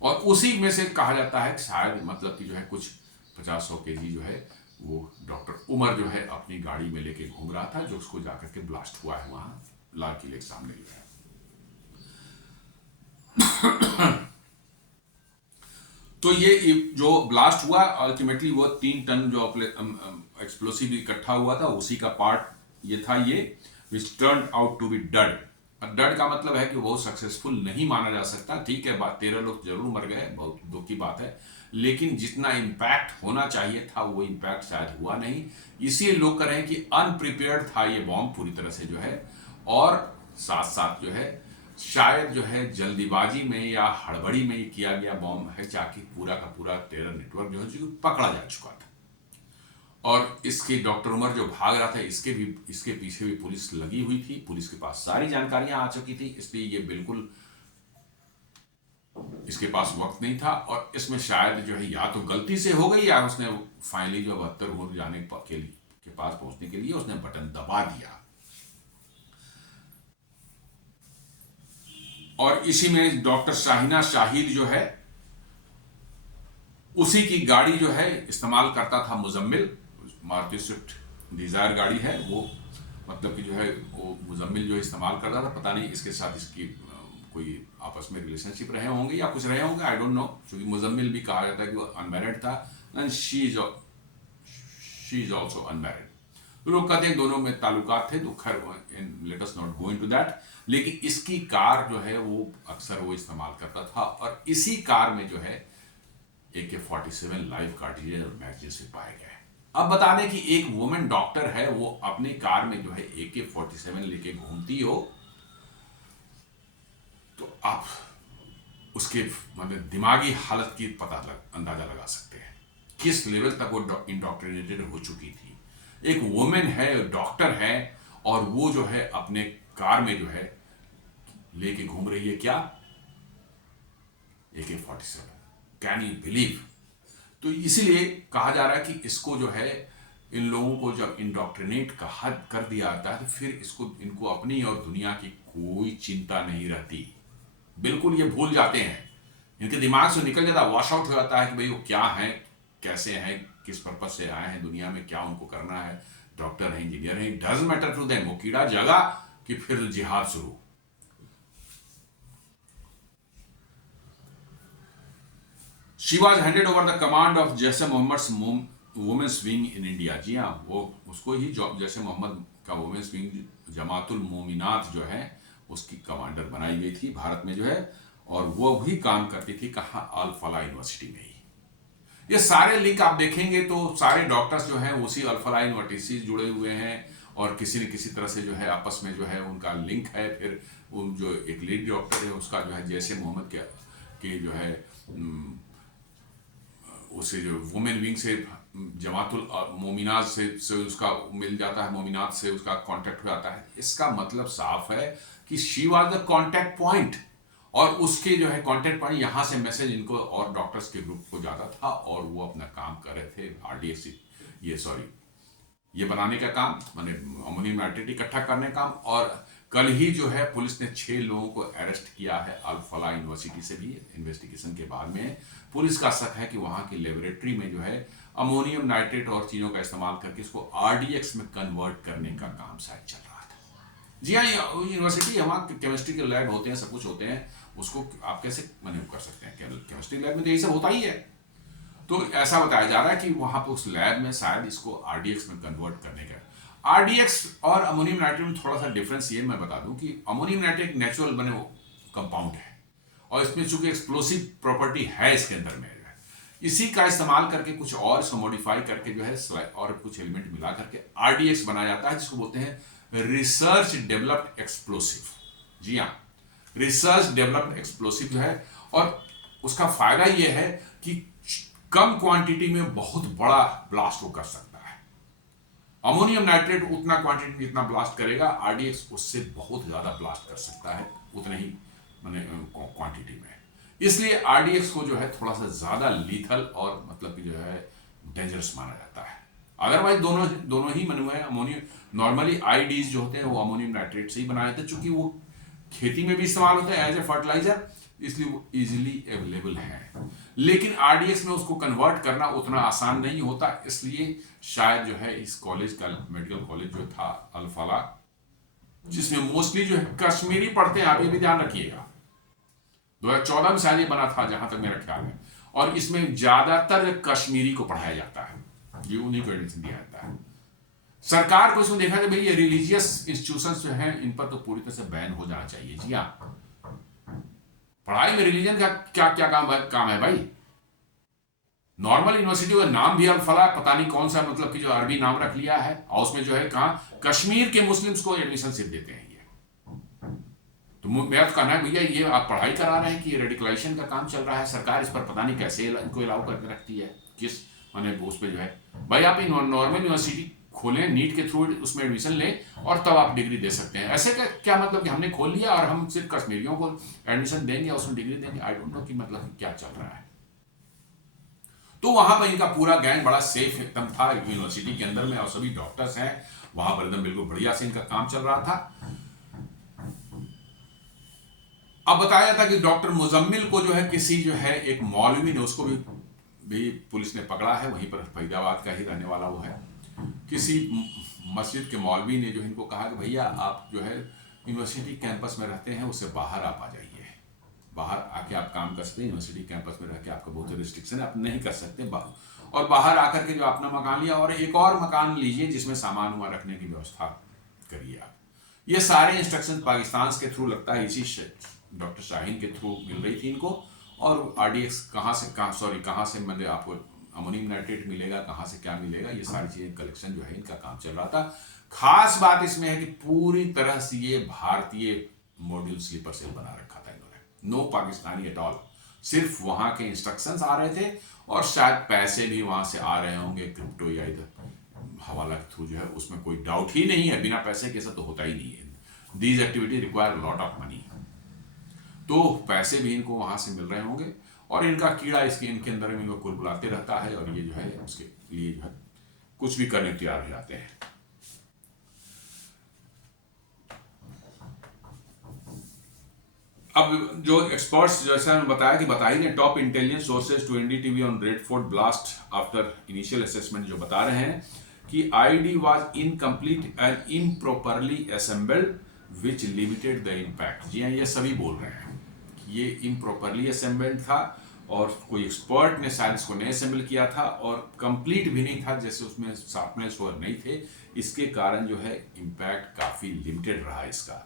और उसी में से कहा जाता है शायद मतलब कि जो है कुछ 50-100 केजी जो है वो डॉक्टर उमर जो है अपनी गाड़ी में लेके घूम रहा था, जो उसको जाकर के ब्लास्ट हुआ है वहां लाल किले के सामने जो है। तो ये जो ब्लास्ट हुआ अल्टीमेटली वो 3 टन जो एक्सप्लोसिव इकट्ठा हुआ था उसी का पार्ट ये था, ये which turn out to be dud. Dud का मतलब है कि वो सक्सेसफुल नहीं माना जा सकता। ठीक है, 13 लोग जरूर मर गए, बहुत दुख की बात है, लेकिन जितना इम्पैक्ट होना चाहिए था वो इम्पैक्ट शायद हुआ नहीं। इसीलिए लोग कह रहे हैं कि अनप्रिपेयर्ड था ये बॉम्ब पूरी तरह से जो है, और साथ साथ जो है शायद जो है जल्दीबाजी में या हड़बड़ी में ये किया गया बॉम्ब है, ताकि पूरा का पूरा टेरर नेटवर्क जो है पकड़ा जा चुका था। और इसके डॉक्टर उमर जो भाग रहा था इसके पीछे भी पुलिस लगी हुई थी, पुलिस के पास सारी जानकारियां आ चुकी थी, इसलिए ये बिल्कुल इसके पास वक्त नहीं था। और इसमें शायद जो है या तो गलती से हो गई या उसने फाइनली जो 72 उम्र जाने के पास पहुंचने के लिए उसने बटन दबा दिया। और इसी में डॉक्टर शाहिना शाहिद जो है उसी की गाड़ी जो है इस्तेमाल करता था मुजम्मिल, मारुति स्विफ्ट डिजायर गाड़ी है वो, मतलब कि जो है वो मुजम्मिल जो इस्तेमाल करता था। पता नहीं इसके साथ इसकी कोई आपस में रिलेशनशिप रहे होंगे या कुछ रहे होंगे, आई डोंट नो, क्योंकि मुजम्मिल भी कहा जाता है कि वो अनमैरिड था and she is also unmarried. तो लोग कहते हैं दोनों में ताल्लुकात थे, तो खैर let us not go into that. लेकिन इसकी कार जो है वो अक्सर वो इस्तेमाल करता था, और इसी कार में जो है AK-47 लाइव कार्ट्रिजेज और मैगजीन्स भी पाए गए। अब बता दें कि एक वुमेन डॉक्टर है, वो अपनी कार में जो है AK-47 लेके घूमती हो, तो आप उसके मतलब दिमागी हालत की अंदाजा लगा सकते हैं किस लेवल तक वो इंडोक्ट्रिनेटेड हो चुकी थी। एक वुमेन है, डॉक्टर है, और वो जो है अपने कार में जो है लेके घूम रही है क्या, AK-47। Can you believe? तो इसीलिए कहा जा रहा है कि इसको जो है इन लोगों को जब इंडोक्ट्रिनेट कर दिया जाता है तो फिर इनको अपनी और दुनिया की कोई चिंता नहीं रहती, बिल्कुल ये भूल जाते हैं, इनके दिमाग से निकल जाता, वॉश आउट हो जाता है कि भाई वो क्या है, कैसे हैं, किस पर्पज से आए हैं दुनिया में, क्या उनको करना है, डॉक्टर है, इंजीनियर है, डजंट मैटर टू देम। वो कीड़ा जगा कि फिर जिहाद शुरू। She was handed over the command of जैसे मोहम्मद्स वुमेन्स विंग इन इंडिया। जी हाँ, वो उसको ही जैसे मोहम्मद का वुमेन्स विंग जमातुल मोमिनात जो है उसकी कमांडर बनाई गई थी भारत में जो है, और वो भी काम करती थी कहाँ, अल फलाह यूनिवर्सिटी में ही। ये सारे लिंक आप देखेंगे तो सारे डॉक्टर्स जो हैं उसी अल फलाह यूनिवर्सिटी से जुड़े हुए हैं, और किसी न किसी तरह से जो है आपस में जो है उनका लिंक है। फिर वो जो एक लीड डॉक्टर है उसका जो है जैसे मोहम्मद के जो है उसे जो वुमेन विंग से जमातुल मोमिनात से उसका मिल जाता है, मोमिनात से उसका कांटेक्ट हो जाता है। इसका मतलब साफ है कि she was the contact point, और उसके जो है कांटेक्ट पॉइंट यहाँ से मैसेज इनको और डॉक्टर्स के ग्रुप को जाता था, और वो अपना काम कर रहे थे RDX ये बनाने का काम, माने अमोनियम नाइट्रेट इकट्ठा करने का काम। और कल ही जो है पुलिस ने 6 लोगों को अरेस्ट किया है अल फलाह यूनिवर्सिटी से भी। इन्वेस्टिगेशन के बाद में पुलिस का शक है कि वहां की लेबोरेटरी में जो है अमोनियम नाइट्रेट और चीजों का इस्तेमाल करके इसको RDX में कन्वर्ट करने का काम शायद चल रहा था। जी हाँ, यूनिवर्सिटी वहाँ केमिस्ट्री के लैब होते हैं, सब कुछ होते हैं, उसको आप कैसे मैनेज कर सकते हैं? केमिस्ट्री लैब में तो यही सब होता ही है। तो ऐसा बताया जा रहा है कि वहां पर उस लैब में शायद इसको RDX में कन्वर्ट करने का। RDX और अमोनियम नाइट्रेट में थोड़ा सा डिफरेंस ये मैं बता दूं कि अमोनियम नाइट्रेट नेचुरल बने कंपाउंड है, और इसमें चूंकि एक्सप्लोसिव प्रॉपर्टी है इसके अंदर में, इसी का इस्तेमाल करके कुछ और इसको मॉडिफाई करके जो है और कुछ एलिमेंट मिला करके आरडीएक्स बनाया जाता है, जिसको बोलते हैं रिसर्च डेवलप्ड एक्सप्लोसिव। जी हाँ, रिसर्च डेवलप्ड एक्सप्लोसिव जो है, और उसका फायदा यह है कि कम क्वांटिटी में बहुत बड़ा ब्लास्ट वो कर सकता है। अमोनियम नाइट्रेट उतना क्वांटिटी जितना ब्लास्ट करेगा, आरडीएक्स उससे बहुत ज्यादा ब्लास्ट कर सकता है उतने ही क्वांटिटी में। इसलिए आरडीएक्स को जो है थोड़ा सा ज्यादा लीथल और मतलब कि जो है डेंजरस माना जाता है। अदरवाइज दोनों ही मनु है। अमोनियम नॉर्मली आईडीज जो होते हैं वो अमोनियम नाइट्रेट से ही बनाए जाते हैं, चूंकि वो खेती में भी इस्तेमाल होता है एज ए फर्टिलाइजर, इसलिए वो इजीली अवेलेबल है। लेकिन आरडीएक्स में उसको कन्वर्ट करना उतना आसान नहीं होता, इसलिए शायद जो है इस कॉलेज का मेडिकल कॉलेज जो था अल फलाह, जिसमें मोस्टली जो है कश्मीरी पढ़ते हैं, आप ये भी ध्यान रखिएगा। 2014 में शायद ये बना था जहां तक मेरा ख्याल है, और इसमें ज्यादातर कश्मीरी को पढ़ाया जाता है, ये उन्हीं को एडमिशन दिया जाता है। सरकार को इसमें देखा जाए भाई ये रिलीजियस इंस्टीट्यूशंस जो हैं इन पर तो पूरी तरह से बैन हो जाना चाहिए। जी हाँ, पढ़ाई में रिलीजन का क्या क्या काम है भाई। नॉर्मल यूनिवर्सिटी का नाम भी अल फलाह, पता नहीं कौन सा मतलब कि जो अरबी नाम रख लिया है, और उसमें जो है कहाँ कश्मीर के मुस्लिम्स को एडमिशन सिर्फ देते हैं। तो मेरा तो कहना है भैया ये आप पढ़ाई करा रहे हैं कि रेडिकलाइजेशन का काम चल रहा है, सरकार इस पर पता नहीं कैसे इनको अलाउ करके रखती है, किस माने उस पर जो है भाई आप नॉर्मल यूनिवर्सिटी खोलें, नीट के थ्रू उसमें एडमिशन लें और तब आप डिग्री दे सकते हैं। ऐसे क्या मतलब कि हमने खोल लिया और हम सिर्फ कश्मीरियों को एडमिशन देंगे और उसमें डिग्री देंगे? आई डोंट नो कि मतलब क्या चल रहा है। तो वहां पर इनका पूरा गैंग बड़ा सेफ एकदम था यूनिवर्सिटी के अंदर में, और सभी डॉक्टर्स हैं वहां पर, एकदम बिल्कुल बढ़िया से इनका काम चल रहा था। अब बताया जाता कि डॉक्टर मुजम्मिल को जो है किसी जो है एक मौलवी ने, उसको भी पुलिस ने पकड़ा है, वहीं पर फरीदाबाद का ही रहने वाला वो है। किसी मस्जिद के मौलवी ने जो इनको कहा कि भैया आप जो है यूनिवर्सिटी कैंपस में रहते हैं, उससे बाहर आप आ जाइए, बाहर आके आप काम कर सकते हैं, यूनिवर्सिटी कैंपस में रह के आपका बहुत रिस्ट्रिक्शन है, आप नहीं कर सकते। और बाहर आकर के जो अपना मकान लिया और एक और मकान लीजिए जिसमें सामान वामान रखने की व्यवस्था करिए आप। ये सारे इंस्ट्रक्शन पाकिस्तान के थ्रू लगता है इसी डॉक्टर शाहीन के थ्रू मिल रही थी इनको। और आरडीएक्स कहाँ से मतलब आपको अमोनियम नाइट्रेट मिलेगा, कहाँ से क्या मिलेगा, ये सारी चीजें कलेक्शन जो है इनका काम चल रहा था। खास बात इसमें है कि पूरी तरह से ये भारतीय मॉड्यूल स्लीपर सेल बना रखा था इन्होंने, नो पाकिस्तानी एट ऑल। सिर्फ वहां के इंस्ट्रक्शंस आ रहे थे और शायद पैसे भी वहां से आ रहे होंगे क्रिप्टो या इधर हवाला के थ्रू जो है, उसमें कोई डाउट ही नहीं है। बिना पैसे के सब तो होता ही नहीं है। These activity require lot of money, तो पैसे भी इनको वहां से मिल रहे होंगे और इनका कीड़ा इनके अंदर में इनको कुलबुलाते रहता है और ये जो है उसके लिए जो है कुछ भी करने तैयार हो जाते हैं। अब जो एक्सपर्ट्स जैसा बताया कि बता ही ने top intelligence sources to NDTV on Red Fort blast after initial assessment जो बता रहे हैं कि IED was incomplete and improperly assembled which limited the impact. जी हाँ, ये सभी बोल रहे हैं ये इम्प्रॉपरली असेंबल्ड था और कोई एक्सपर्ट ने शायद इसको नहीं असेंबल किया था और कंप्लीट भी नहीं था, जैसे उसमें शार्पनेस और नहीं थे, इसके कारण जो है इम्पैक्ट काफी लिमिटेड रहा इसका।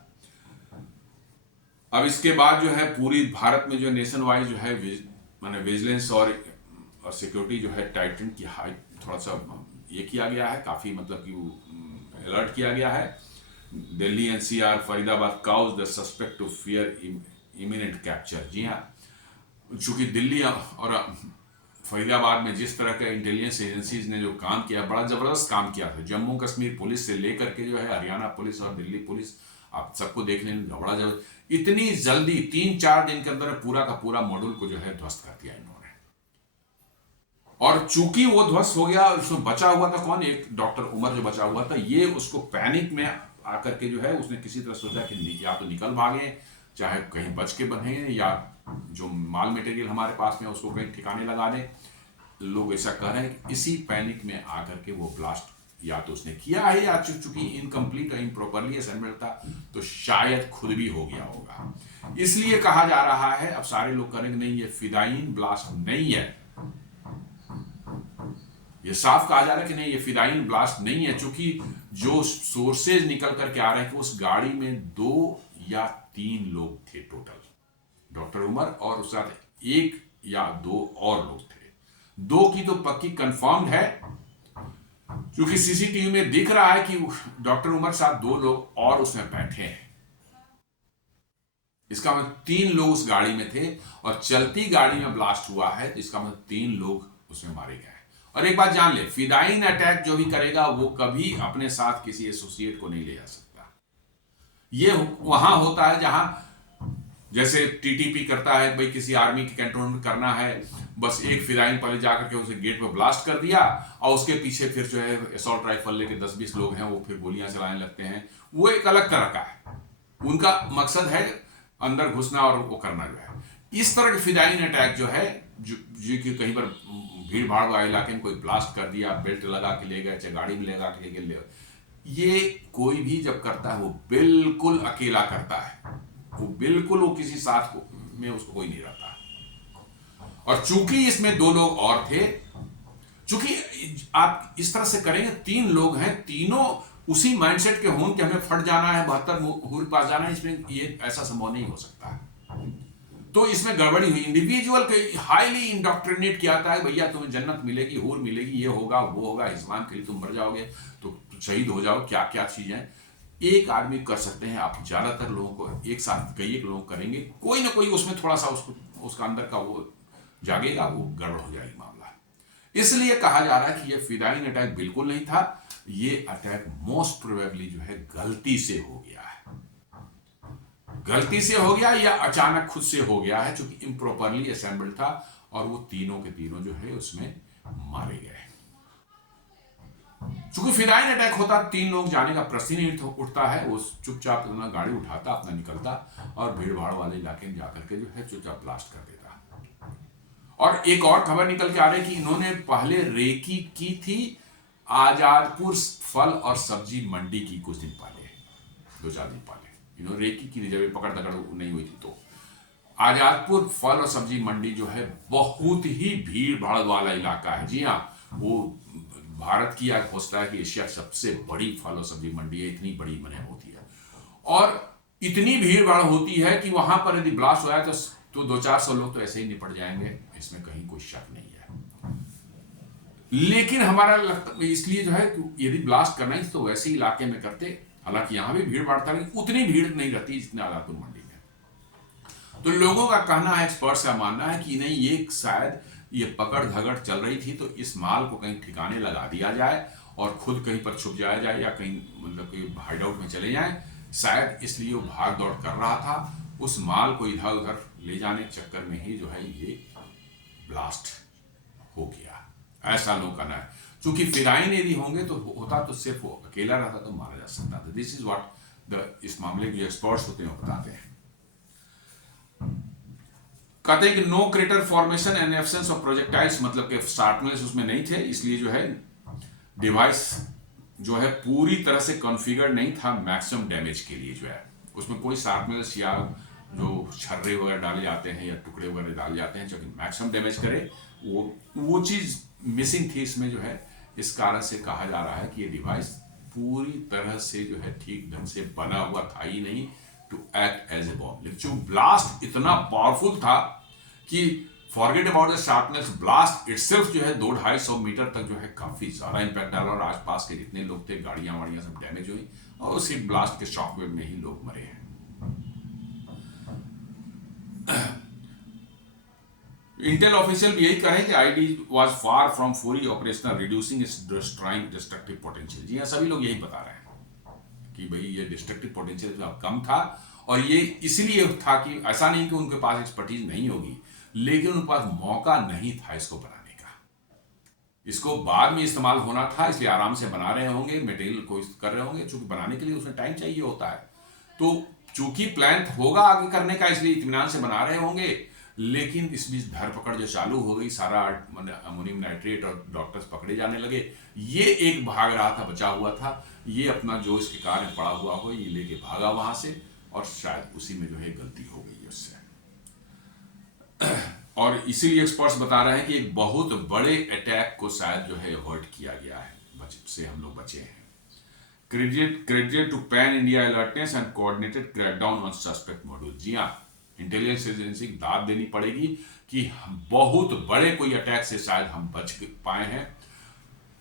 अब इसके बाद जो है पूरी भारत में जो नेशन वाइज जो है माने विजिलेंस और सिक्योरिटी जो है टाइटन की हाई थोड़ा सा ये किया गया है, काफी मतलब कि अलर्ट किया गया है। Delhi NCR Faridabad cause the suspect to fear imminent capture. जी हाँ, चूंकि दिल्ली और फरीदाबाद में जिस तरह के इंटेलिजेंस एजेंसीज ने जो काम किया, बड़ा जबरदस्त काम किया था। जम्मू कश्मीर पुलिस से लेकर के जो है हरियाणा पुलिस और दिल्ली पुलिस, आप सबको देख लें, बड़ा जबरदस्त, इतनी जल्दी 3-4 दिन के अंदर पूरा का पूरा मॉड्यूल को जो है ध्वस्त कर दिया इन्होंने। और चूंकि वो ध्वस्त हो गया, उसमें बचा हुआ था कौन, एक डॉक्टर उमर जो बचा हुआ था, ये उसको पैनिक में आकर के जो है उसने किसी तरह सोचा कि या तो निकल भागे, चाहे कहीं बच के बने, या जो माल मटेरियल हमारे पास में उसको कहीं ठिकाने लगा दे। लोग ऐसा कह रहे हैं कि इसी पैनिक में आकर के वो ब्लास्ट या तो उसने किया है या चूंकि इनकम्प्लीट और इम्प्रॉपरली असेंबल्ड था तो शायद खुद भी हो गया होगा। इसलिए कहा जा रहा है, अब सारे लोग करेंगे नहीं ये फिदाइन ब्लास्ट नहीं है, ये साफ कहा जा रहा है कि नहीं ये फिदाइन ब्लास्ट नहीं है, चूंकि जो सोर्सेज निकल करके आ रहे हैं कि उस गाड़ी में 2 या 3 लोग थे टोटल, डॉक्टर उमर और उस साथ 1 या 2 और लोग थे, 2 की तो पक्की कंफर्म्ड है, क्योंकि सीसीटीवी में दिख रहा है कि डॉक्टर उमर साथ 2 लोग और उसमें बैठे हैं। इसका मतलब 3 लोग उस गाड़ी में थे और चलती गाड़ी में ब्लास्ट हुआ है, तो इसका मतलब 3 लोग उसमें मारे गए। और एक बात जान ले, फिदाइन अटैक जो भी करेगा वो कभी अपने साथ किसी एसोसिएट को नहीं ले जा सकता। ये वहां होता है जहां जैसे टीटीपी करता है, भाई किसी आर्मी के कैंटोनमेंट करना है, बस एक फिदाइन पहले जाकर के उसे गेट पर ब्लास्ट कर दिया और उसके पीछे फिर जो है असॉल्ट राइफल लेके 10-20 लोग हैं वो फिर गोलियां चलाने लगते हैं। वो एक अलग तरह का है, उनका मकसद है अंदर घुसना और वो करना जो है। इस तरह के फिदाइन अटैक जो है, जो कि कहीं पर भीड़ भाड़ वाले इलाके में कोई ब्लास्ट कर दिया, बेल्ट लगा के ले गए, चाहे गाड़ी में लगा के ले गए, ये कोई भी जब करता है वो बिल्कुल अकेला करता है, वो बिल्कुल वो किसी साथ में उसको कोई नहीं रहता। और चूंकि इसमें 2 लोग और थे, चूंकि आप इस तरह से करेंगे, 3 लोग हैं, तीनों उसी माइंडसेट के हों कि हमें फट जाना है, 72 हूर पास जाना है, इसमें ये ऐसा संभव नहीं हो सकता है। तो इसमें गड़बड़ी हुई। इंडिविजुअल के हाईली इंडोक्ट्रिनेट किया जाता है, भैया तुम्हें जन्नत मिलेगी, हूर मिलेगी, ये होगा वो होगा, इस्लाम के लिए तुम मर जाओगे तो शहीद हो जाओ, क्या क्या चीजें एक आदमी कर सकते हैं। आप ज्यादातर लोगों को एक साथ कई एक लोग करेंगे, कोई ना कोई उसमें थोड़ा सा उसका अंदर का वो जागेगा, वो गड़बड़ हो जाएगी मामला। इसलिए कहा जा रहा है कि ये फिदाइन अटैक बिल्कुल नहीं था, ये अटैक मोस्ट प्रोबेबली जो है गलती से हो गया है, गलती से हो गया या अचानक खुद से हो गया है, क्योंकि इम्प्रॉपरली असेंबल्ड था और वो तीनों के तीनों जो है उसमें मारे गए। चूंकि फिदाइन अटैक होता 3 लोग जाने का प्रश्न ही नहीं उठता है, वो चुपचाप अपना गाड़ी उठाता, अपना निकलता और भीड़ भाड़ वाले इलाके में जाकर के जो है चुपचाप ब्लास्ट कर देता। और एक और खबर निकल के आ रही है कि इन्होंने पहले रेकी की थी आजादपुर फल और सब्जी मंडी की, कुछ दिन पहले, 2-4 दिन पहले इन्होंने रेकी की, जब पकड़ दकड़ नहीं हुई थी। तो आजादपुर फल और सब्जी मंडी जो है बहुत ही भीड़ भाड़ वाला इलाका है। जी हाँ, वो भारत की एक होता है कि एशिया की सबसे बड़ी फल और सब्जी मंडी है, इतनी बड़ी मने होती है और इतनी भीड़ भाड़ होती है कि वहां पर यदि ब्लास्ट हो जाए तो 200-400 लोग तो ऐसे ही निपट जाएंगे, इसमें कहीं कोई शक नहीं है। लेकिन हमारा लगता इसलिए जो है यदि ब्लास्ट करना ही तो वैसे इलाके में करते, हालांकि यहां भी भीड़ भाड़ था लेकिन उतनी भीड़ नहीं रहती जितनी आजादपुर मंडी में। तो लोगों का कहना है, एक्सपर्ट्स का मानना है कि नहीं, ये शायद ये पकड़ धगड़ चल रही थी तो इस माल को कहीं ठिकाने लगा दिया जाए और खुद कहीं पर छुप जाया जाए या कहीं मतलब कोई हाइड आउट में चले जाए, शायद इसलिए वो भाग दौड़ कर रहा था। उस माल को इधर उधर ले जाने के चक्कर में ही जो है ये ब्लास्ट हो गया, ऐसा लोग कहना है। चूंकि फिदाइन यदि होंगे तो होता तो सिर्फ वो अकेला रहता तो मारा जा सकता था। दिस इज व्हाट इस मामले के एक्सपर्ट्स होते हैं बताते हैं। कहते हैं कि no crater formation and absence of projectiles, मतलब के शार्पनेस उसमें नहीं थे, इसलिए जो है डिवाइस जो है पूरी तरह से कॉन्फ़िगर नहीं था मैक्सिमम डैमेज के लिए। जो है उसमें कोई शार्पनेस या जो छर्रे वगैरह डाले जाते हैं या टुकड़े वगैरह डाले जाते हैं जो कि मैक्सिमम डैमेज करे, वो चीज़ मिसिंग थी इसमें जो है। इस कारण से कहा जा रहा है कि ये डिवाइस पूरी तरह से जो है ठीक ढंग से बना हुआ था ही नहीं to act as a bomb. लेकिन जो ब्लास्ट इतना पावरफुल था कि forget about the sharpness, blast itself जो है 200-250 मीटर तक जो है काफी ज्यादा इंपैक्ट डाला और आसपास के जितने लोग थे, गाड़ियां वाड़ियां सब डैमेज हुई और उसी ब्लास्ट के शॉकवेव में ही लोग मरे हैं। इंटेल ऑफिशियल भी यही कहे कि IED was far from fully operational, reducing its destructive potential. जी हाँ, सभी लोग यही बता रहे हैं कि भाई ये डिस्ट्रक्टिव पोटेंशियल कम था और ये इसलिए था कि ऐसा नहीं कि उनके पास एक्सपर्टीज नहीं होगी, लेकिन उनके पास मौका नहीं था इसको बनाने का। इसको बाद में इस्तेमाल होना था, इसलिए आराम से बना रहे होंगे, मटेरियल को कर रहे होंगे, चूंकि बनाने के लिए उसमें टाइम चाहिए होता है। तो चूंकि प्लान होगा आगे करने का, इसलिए इत्मीनान से बना रहे होंगे। लेकिन इस बीच धरपकड़ जो चालू हो गई, सारा अमोनियम नाइट्रेट और डॉक्टर्स पकड़े जाने लगे, ये एक भाग रहा था, बचा हुआ था, ये अपना जो इसके कार में पड़ा हुआ हो ये लेके भागा वहां से और शायद उसी में जो है गलती हो गई उससे। और इसीलिए एक्सपर्ट्स बता रहे हैं कि एक बहुत बड़े अटैक को शायद जो है अवॉइड किया गया है, से हम लोग बचे हैं। Credit to pan India alertness and coordinated crackdown on suspect module. जी हाँ, इंटेलिजेंस एजेंसी की दाद देनी पड़ेगी कि बहुत बड़े कोई अटैक से शायद हम बच पाए हैं,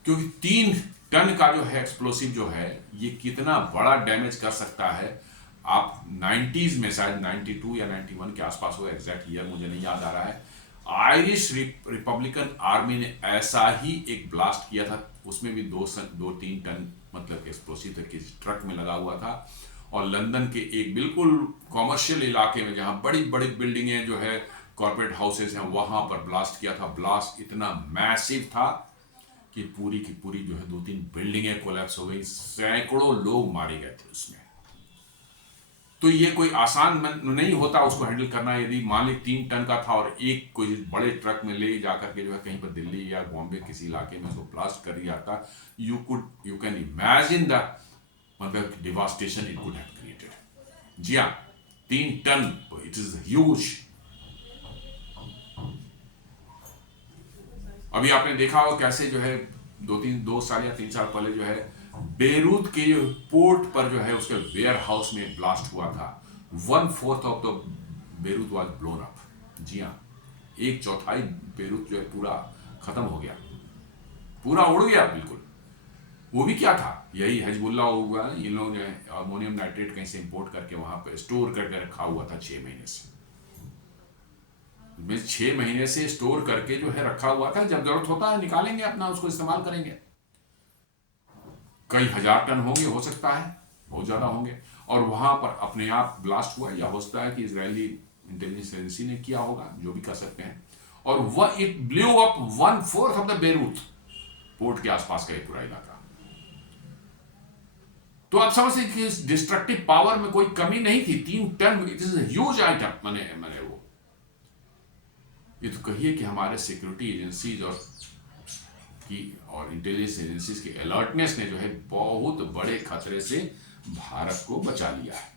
क्योंकि 3 टन का जो है एक्सप्लोसिव जो है ये कितना बड़ा डैमेज कर सकता है। आप 90s में, शायद 92 या 91 के आसपास हुआ, एग्जैक्ट ईयर मुझे नहीं याद आ रहा है, आयरिश रिपब्लिकन आर्मी ने ऐसा ही एक ब्लास्ट किया था, उसमें भी 2-3 टन मतलब एक्सप्लोसिव था, किसी ट्रक में लगा हुआ था, और लंदन के एक बिल्कुल कॉमर्शियल इलाके में जहां बड़ी बड़ी बिल्डिंगें जो है कॉर्पोरेट हाउसेस हैं वहां पर ब्लास्ट किया था। ब्लास्ट इतना मैसिव था कि पूरी की पूरी जो है 2-3 बिल्डिंगें कोलैप्स हो गई, सैकड़ों लोग मारे गए थे उसमें। तो ये कोई आसान नहीं होता उसको हैंडल करना। यदि मान ली 3 टन का था और एक कोई बड़े ट्रक में ले जाकर के जो है कहीं पर दिल्ली या बॉम्बे किसी इलाके में उसको ब्लास्ट कर दिया था, यू कैन इमेजिन द मतलब devastation it could have created. जी हाँ, 3 टन, इट इज ह्यूज। अभी आपने देखा हो कैसे जो है 2 साल या 3 साल पहले जो है बेरूत के पोर्ट पर जो है उसके वेयर हाउस में ब्लास्ट हुआ था। 1/4 of the Beirut was blown up. जी हाँ, 1/4 बेरूत जो है पूरा खत्म हो गया, पूरा उड़ गया बिल्कुल। वो भी क्या था, यही हिजबुल्लाह हुआ, इन लोगों ने अमोनियम नाइट्रेट कहीं से इंपोर्ट करके वहां पर स्टोर करके रखा हुआ था 6 महीने से। 6 महीने से स्टोर करके जो है रखा हुआ था, जब जरूरत होता है निकालेंगे अपना, उसको इस्तेमाल करेंगे। कई हजार टन होंगे, हो सकता है बहुत ज्यादा होंगे, और वहां पर अपने आप ब्लास्ट हुआ, या हो सकता है कि इजरायली इंटेलिजेंस एजेंसी ने किया होगा, जो भी कर सकते हैं। और वह it blew up 1/4 of the Beirut port के आसपास का एक पूरा इलाका। तो आप समझ सकते कि इस डिस्ट्रक्टिव पावर में कोई कमी नहीं थी। 3 टन, इट इज ह्यूज आइटम। मैंने वो ये तो कहिए कि हमारे सिक्योरिटी एजेंसीज और इंटेलिजेंस एजेंसीज की अलर्टनेस ने जो है बहुत बड़े खतरे से भारत को बचा लिया है।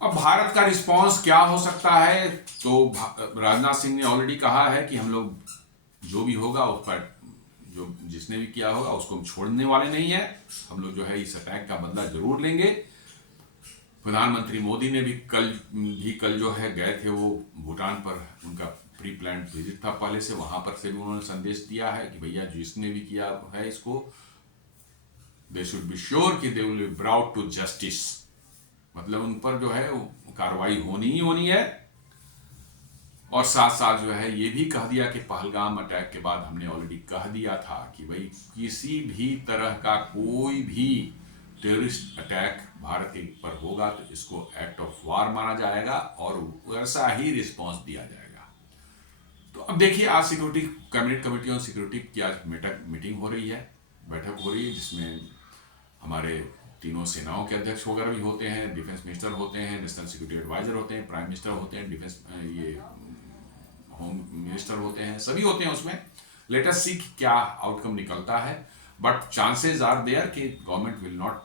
अब भारत का रिस्पांस क्या हो सकता है, तो राजनाथ सिंह ने ऑलरेडी कहा है कि हम लोग जो भी होगा उस पर, जो जिसने भी किया होगा उसको हम छोड़ने वाले नहीं है। हम लोग जो है इस अटैक का बदला जरूर लेंगे। प्रधानमंत्री मोदी ने भी कल जो है गए थे, वो भूटान पर उनका प्री प्लान विजिट था पहले से, वहां पर से भी उन्होंने संदेश दिया है कि भैया जिसने भी किया है इसको, दे शुड बी श्योर कि they will be brought to justice. मतलब उन पर जो है कार्रवाई होनी ही होनी है। और साथ साथ जो है ये भी कह दिया कि पहलगाम अटैक के बाद हमने ऑलरेडी कह दिया था कि भाई किसी भी तरह का कोई भी टेररिस्ट अटैक भारत के पर होगा तो इसको एक्ट ऑफ वार माना जाएगा और वैसा ही रिस्पांस दिया जाएगा। तो अब देखिए, आज security cabinet committee on security की आज मीटिंग हो रही है, बैठक हो रही है, जिसमें हमारे तीनों सेनाओं के अध्यक्ष वगैरह भी होते हैं, डिफेंस मिनिस्टर होते हैं, नेशनल सिक्योरिटी एडवाइजर होते हैं, प्राइम मिनिस्टर होते हैं, डिफेंस ये होम मिनिस्टर होते हैं, सभी होते हैं उसमें। लेट अस सी क्या आउटकम निकलता है, बट चांसेस आर देयर कि government will not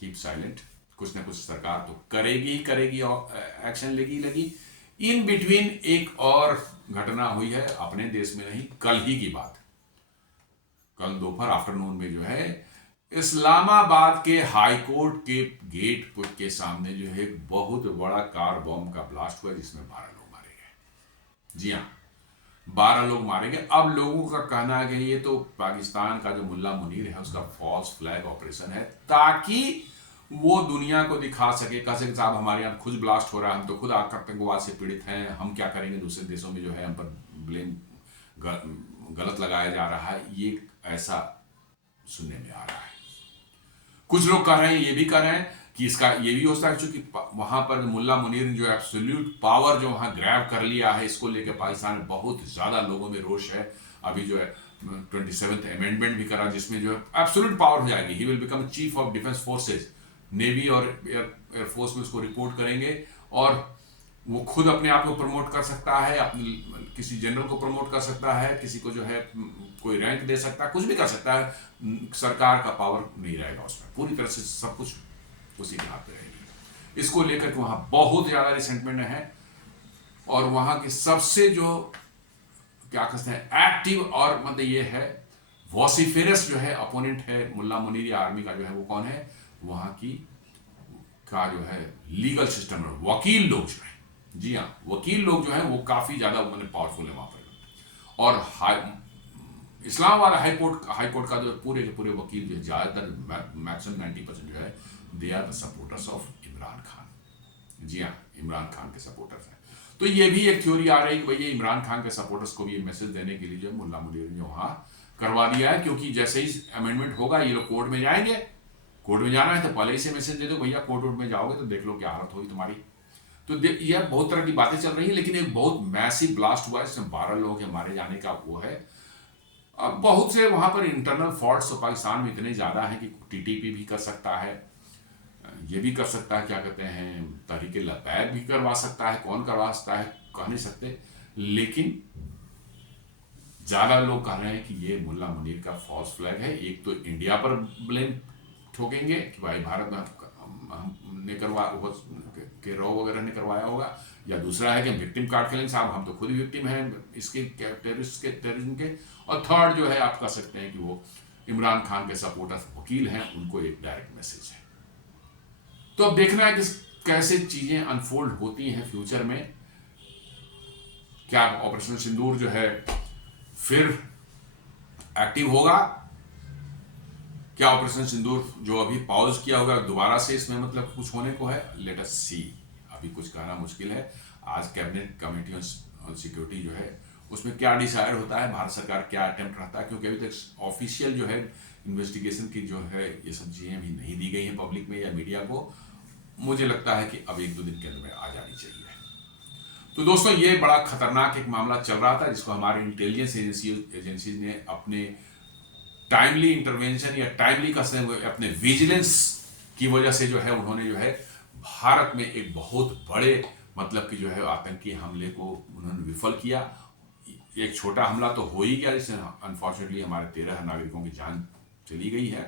keep silent. कुछ ना कुछ सरकार तो करेगी ही करेगी और एक्शन लेगी। इन बिटवीन एक और घटना हुई है अपने देश में नहीं, कल ही की बात। कल दोपहर आफ्टरनून में जो है इस्लामाबाद के हाई कोर्ट के गेट के सामने जो है एक बहुत बड़ा कार बॉम्ब का ब्लास्ट हुआ, जिसमें 12 लोग मारे गए। जी हाँ, 12 लोग मारे गए। अब लोगों का कहना है कि ये तो पाकिस्तान का जो मुल्ला मुनीर है उसका फॉल्स फ्लैग ऑपरेशन है, ताकि वो दुनिया को दिखा सके, कह सके साहब हमारे यहाँ खुद ब्लास्ट हो रहा है, हम तो खुद आतंकवाद से पीड़ित हैं, हम क्या करेंगे, दूसरे देशों में जो है हम पर ब्लेम गलत लगाया जा रहा है। ये ऐसा सुनने में आ रहा है। कुछ लोग कह रहे हैं, ये भी कह रहे हैं कि इसका ये भी हो सकता है क्योंकि वहां पर मुल्ला मुनीर ने जो एब्सोल्यूट पावर जो वहां ग्रैब कर लिया है, इसको लेकर पाकिस्तान में बहुत ज्यादा लोगों में रोष है। अभी जो है 27th अमेंडमेंट भी करा, जिसमें जो है एब्सोल्यूट पावर हो जाएगी। He will become chief of defence forces, navy और एयरफोर्स में उसको रिपोर्ट करेंगे, और वो खुद अपने आप को प्रमोट कर सकता है, अपने किसी जनरल को प्रमोट कर सकता है, किसी को जो है कोई रैंक दे सकता है, कुछ भी कर सकता है। सरकार का पावर नहीं रहेगा उसमें, पूरी तरह से सब कुछ उसी के हाथ पे रहेगी। इसको लेकर के वहां बहुत ज्यादा रिसेंटमेंट है, और वहां की सबसे जो क्या कहते हैं एक्टिव और मतलब ये है वॉसिफेरस जो है अपोनेंट है मुल्ला मुनीर आर्मी का जो है, वो कौन है, वहां की का जो है लीगल सिस्टम में वकील लोग जो है, जी हाँ, वकील लोग जो है वो काफ़ी ज़्यादा पावरफुल है वहाँ पर। और इस्लामाबाद हाई कोर्ट का जो पूरे के पूरे वकील जो है ज़्यादातर मैक्सिमम 90% जो है they are the supporters of Imran Khan. जी हाँ, इमरान खान के सपोर्टर्स हैं। तो ये भी एक थ्योरी आ रही है कि भैया इमरान खान के सपोर्टर्स को भी मैसेज देने के लिए जो मुल्ला मुनीर ने वहाँ करवा दिया है, क्योंकि जैसे ही अमेंडमेंट होगा ये लोग कोर्ट में जाएंगे, कोर्ट में जाना है तो पहले ही से मैसेज दे दो भैया कोर्ट में जाओगे तो देख लो क्या हालत होगी तुम्हारी। तो यह बहुत तरह की बातें चल रही हैं, लेकिन एक बहुत मैसिव ब्लास्ट हुआ है, इसमें 12 लोग के मारे जाने का वो है। अब बहुत से वहाँ पर इंटरनल फॉल्ट्स पाकिस्तान में इतने ज़्यादा हैं कि टीटीपी भी कर सकता है, ये भी कर सकता है, क्या कहते हैं, तहरीक लबैक भी करवा सकता है, कौन करवा सकता है कह नहीं सकते, लेकिन ज़्यादा लोग कह रहे हैं कि ये मुल्ला मुनीर का फॉल्स फ्लैग है। एक तो इंडिया पर ब्लेम ठोकेंगे कि भाई भारत में हमने के रॉ वगैरह ने करवाया होगा, या दूसरा है कि विक्टिम कार्ड खेलेंगे, साहब हम तो खुद ही विक्टिम हैं इसके टेररिज्म के। और थर्ड जो है आप कह सकते हैं कि वो इमरान खान के सपोर्टर वकील हैं, उनको एक डायरेक्ट मैसेज है। तो अब देखना है कि कैसे चीजें अनफोल्ड होती हैं फ्यूचर में। क्या ऑपरेशन सिंदूर जो है फिर एक्टिव होगा, क्या ऑपरेशन सिंदूर जो अभी पॉज किया होगा दोबारा से इसमें मतलब कुछ होने को है, लेट अस सी। अभी कुछ कहना मुश्किल है। आज कैबिनेट कमेटी ऑन सिक्योरिटी जो है उसमें क्या डिसाइड होता है, भारत सरकार क्या अटेम्प्ट रहता है, क्योंकि अभी तक ऑफिशियल जो है इन्वेस्टिगेशन की जो है ये सब चीजें भी नहीं दी गई हैं पब्लिक में या मीडिया को। मुझे लगता है कि अब 1-2 दिन के अंदर में आ जानी चाहिए। तो दोस्तों ये बड़ा खतरनाक एक मामला चल रहा था, जिसको हमारे इंटेलिजेंस एजेंसीज ने अपने टाइमली इंटरवेंशन या टाइमली अपने विजिलेंस की वजह से जो है उन्होंने जो है भारत में एक बहुत बड़े मतलब कि जो है आतंकी हमले को उन्होंने विफल किया। एक छोटा हमला तो हो ही गया, जिससे अनफॉर्चुनेटली हमारे 13 नागरिकों की जान चली गई है।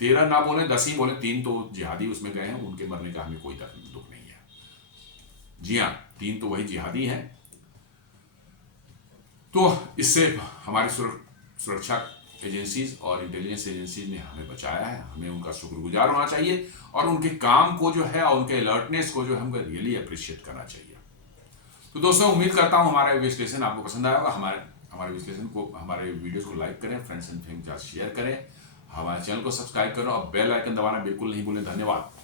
13 ना बोले 10 ही बोले, 3 तो जिहादी उसमें गए हैं, उनके मरने का हमें कोई दुख नहीं है। जी हाँ, 3 तो वही जिहादी हैं। तो इससे हमारी सुरक्षा एजेंसीज और इंटेलिजेंस एजेंसीज ने हमें बचाया है, हमें उनका शुक्रगुजार होना चाहिए और उनके काम को जो है और उनके अलर्टनेस को जो है हमको रियली अप्रिशिएट करना चाहिए। तो दोस्तों उम्मीद करता हूँ हमारा विश्लेषण आपको पसंद आया होगा। हमारे विश्लेषण को, हमारे वीडियोस को लाइक करें, फ्रेंड्स एंड फैमिली के साथ शेयर करें, हमारे चैनल को सब्सक्राइब करें और बेल आइकन दबाना बिल्कुल नहीं भूलें। धन्यवाद।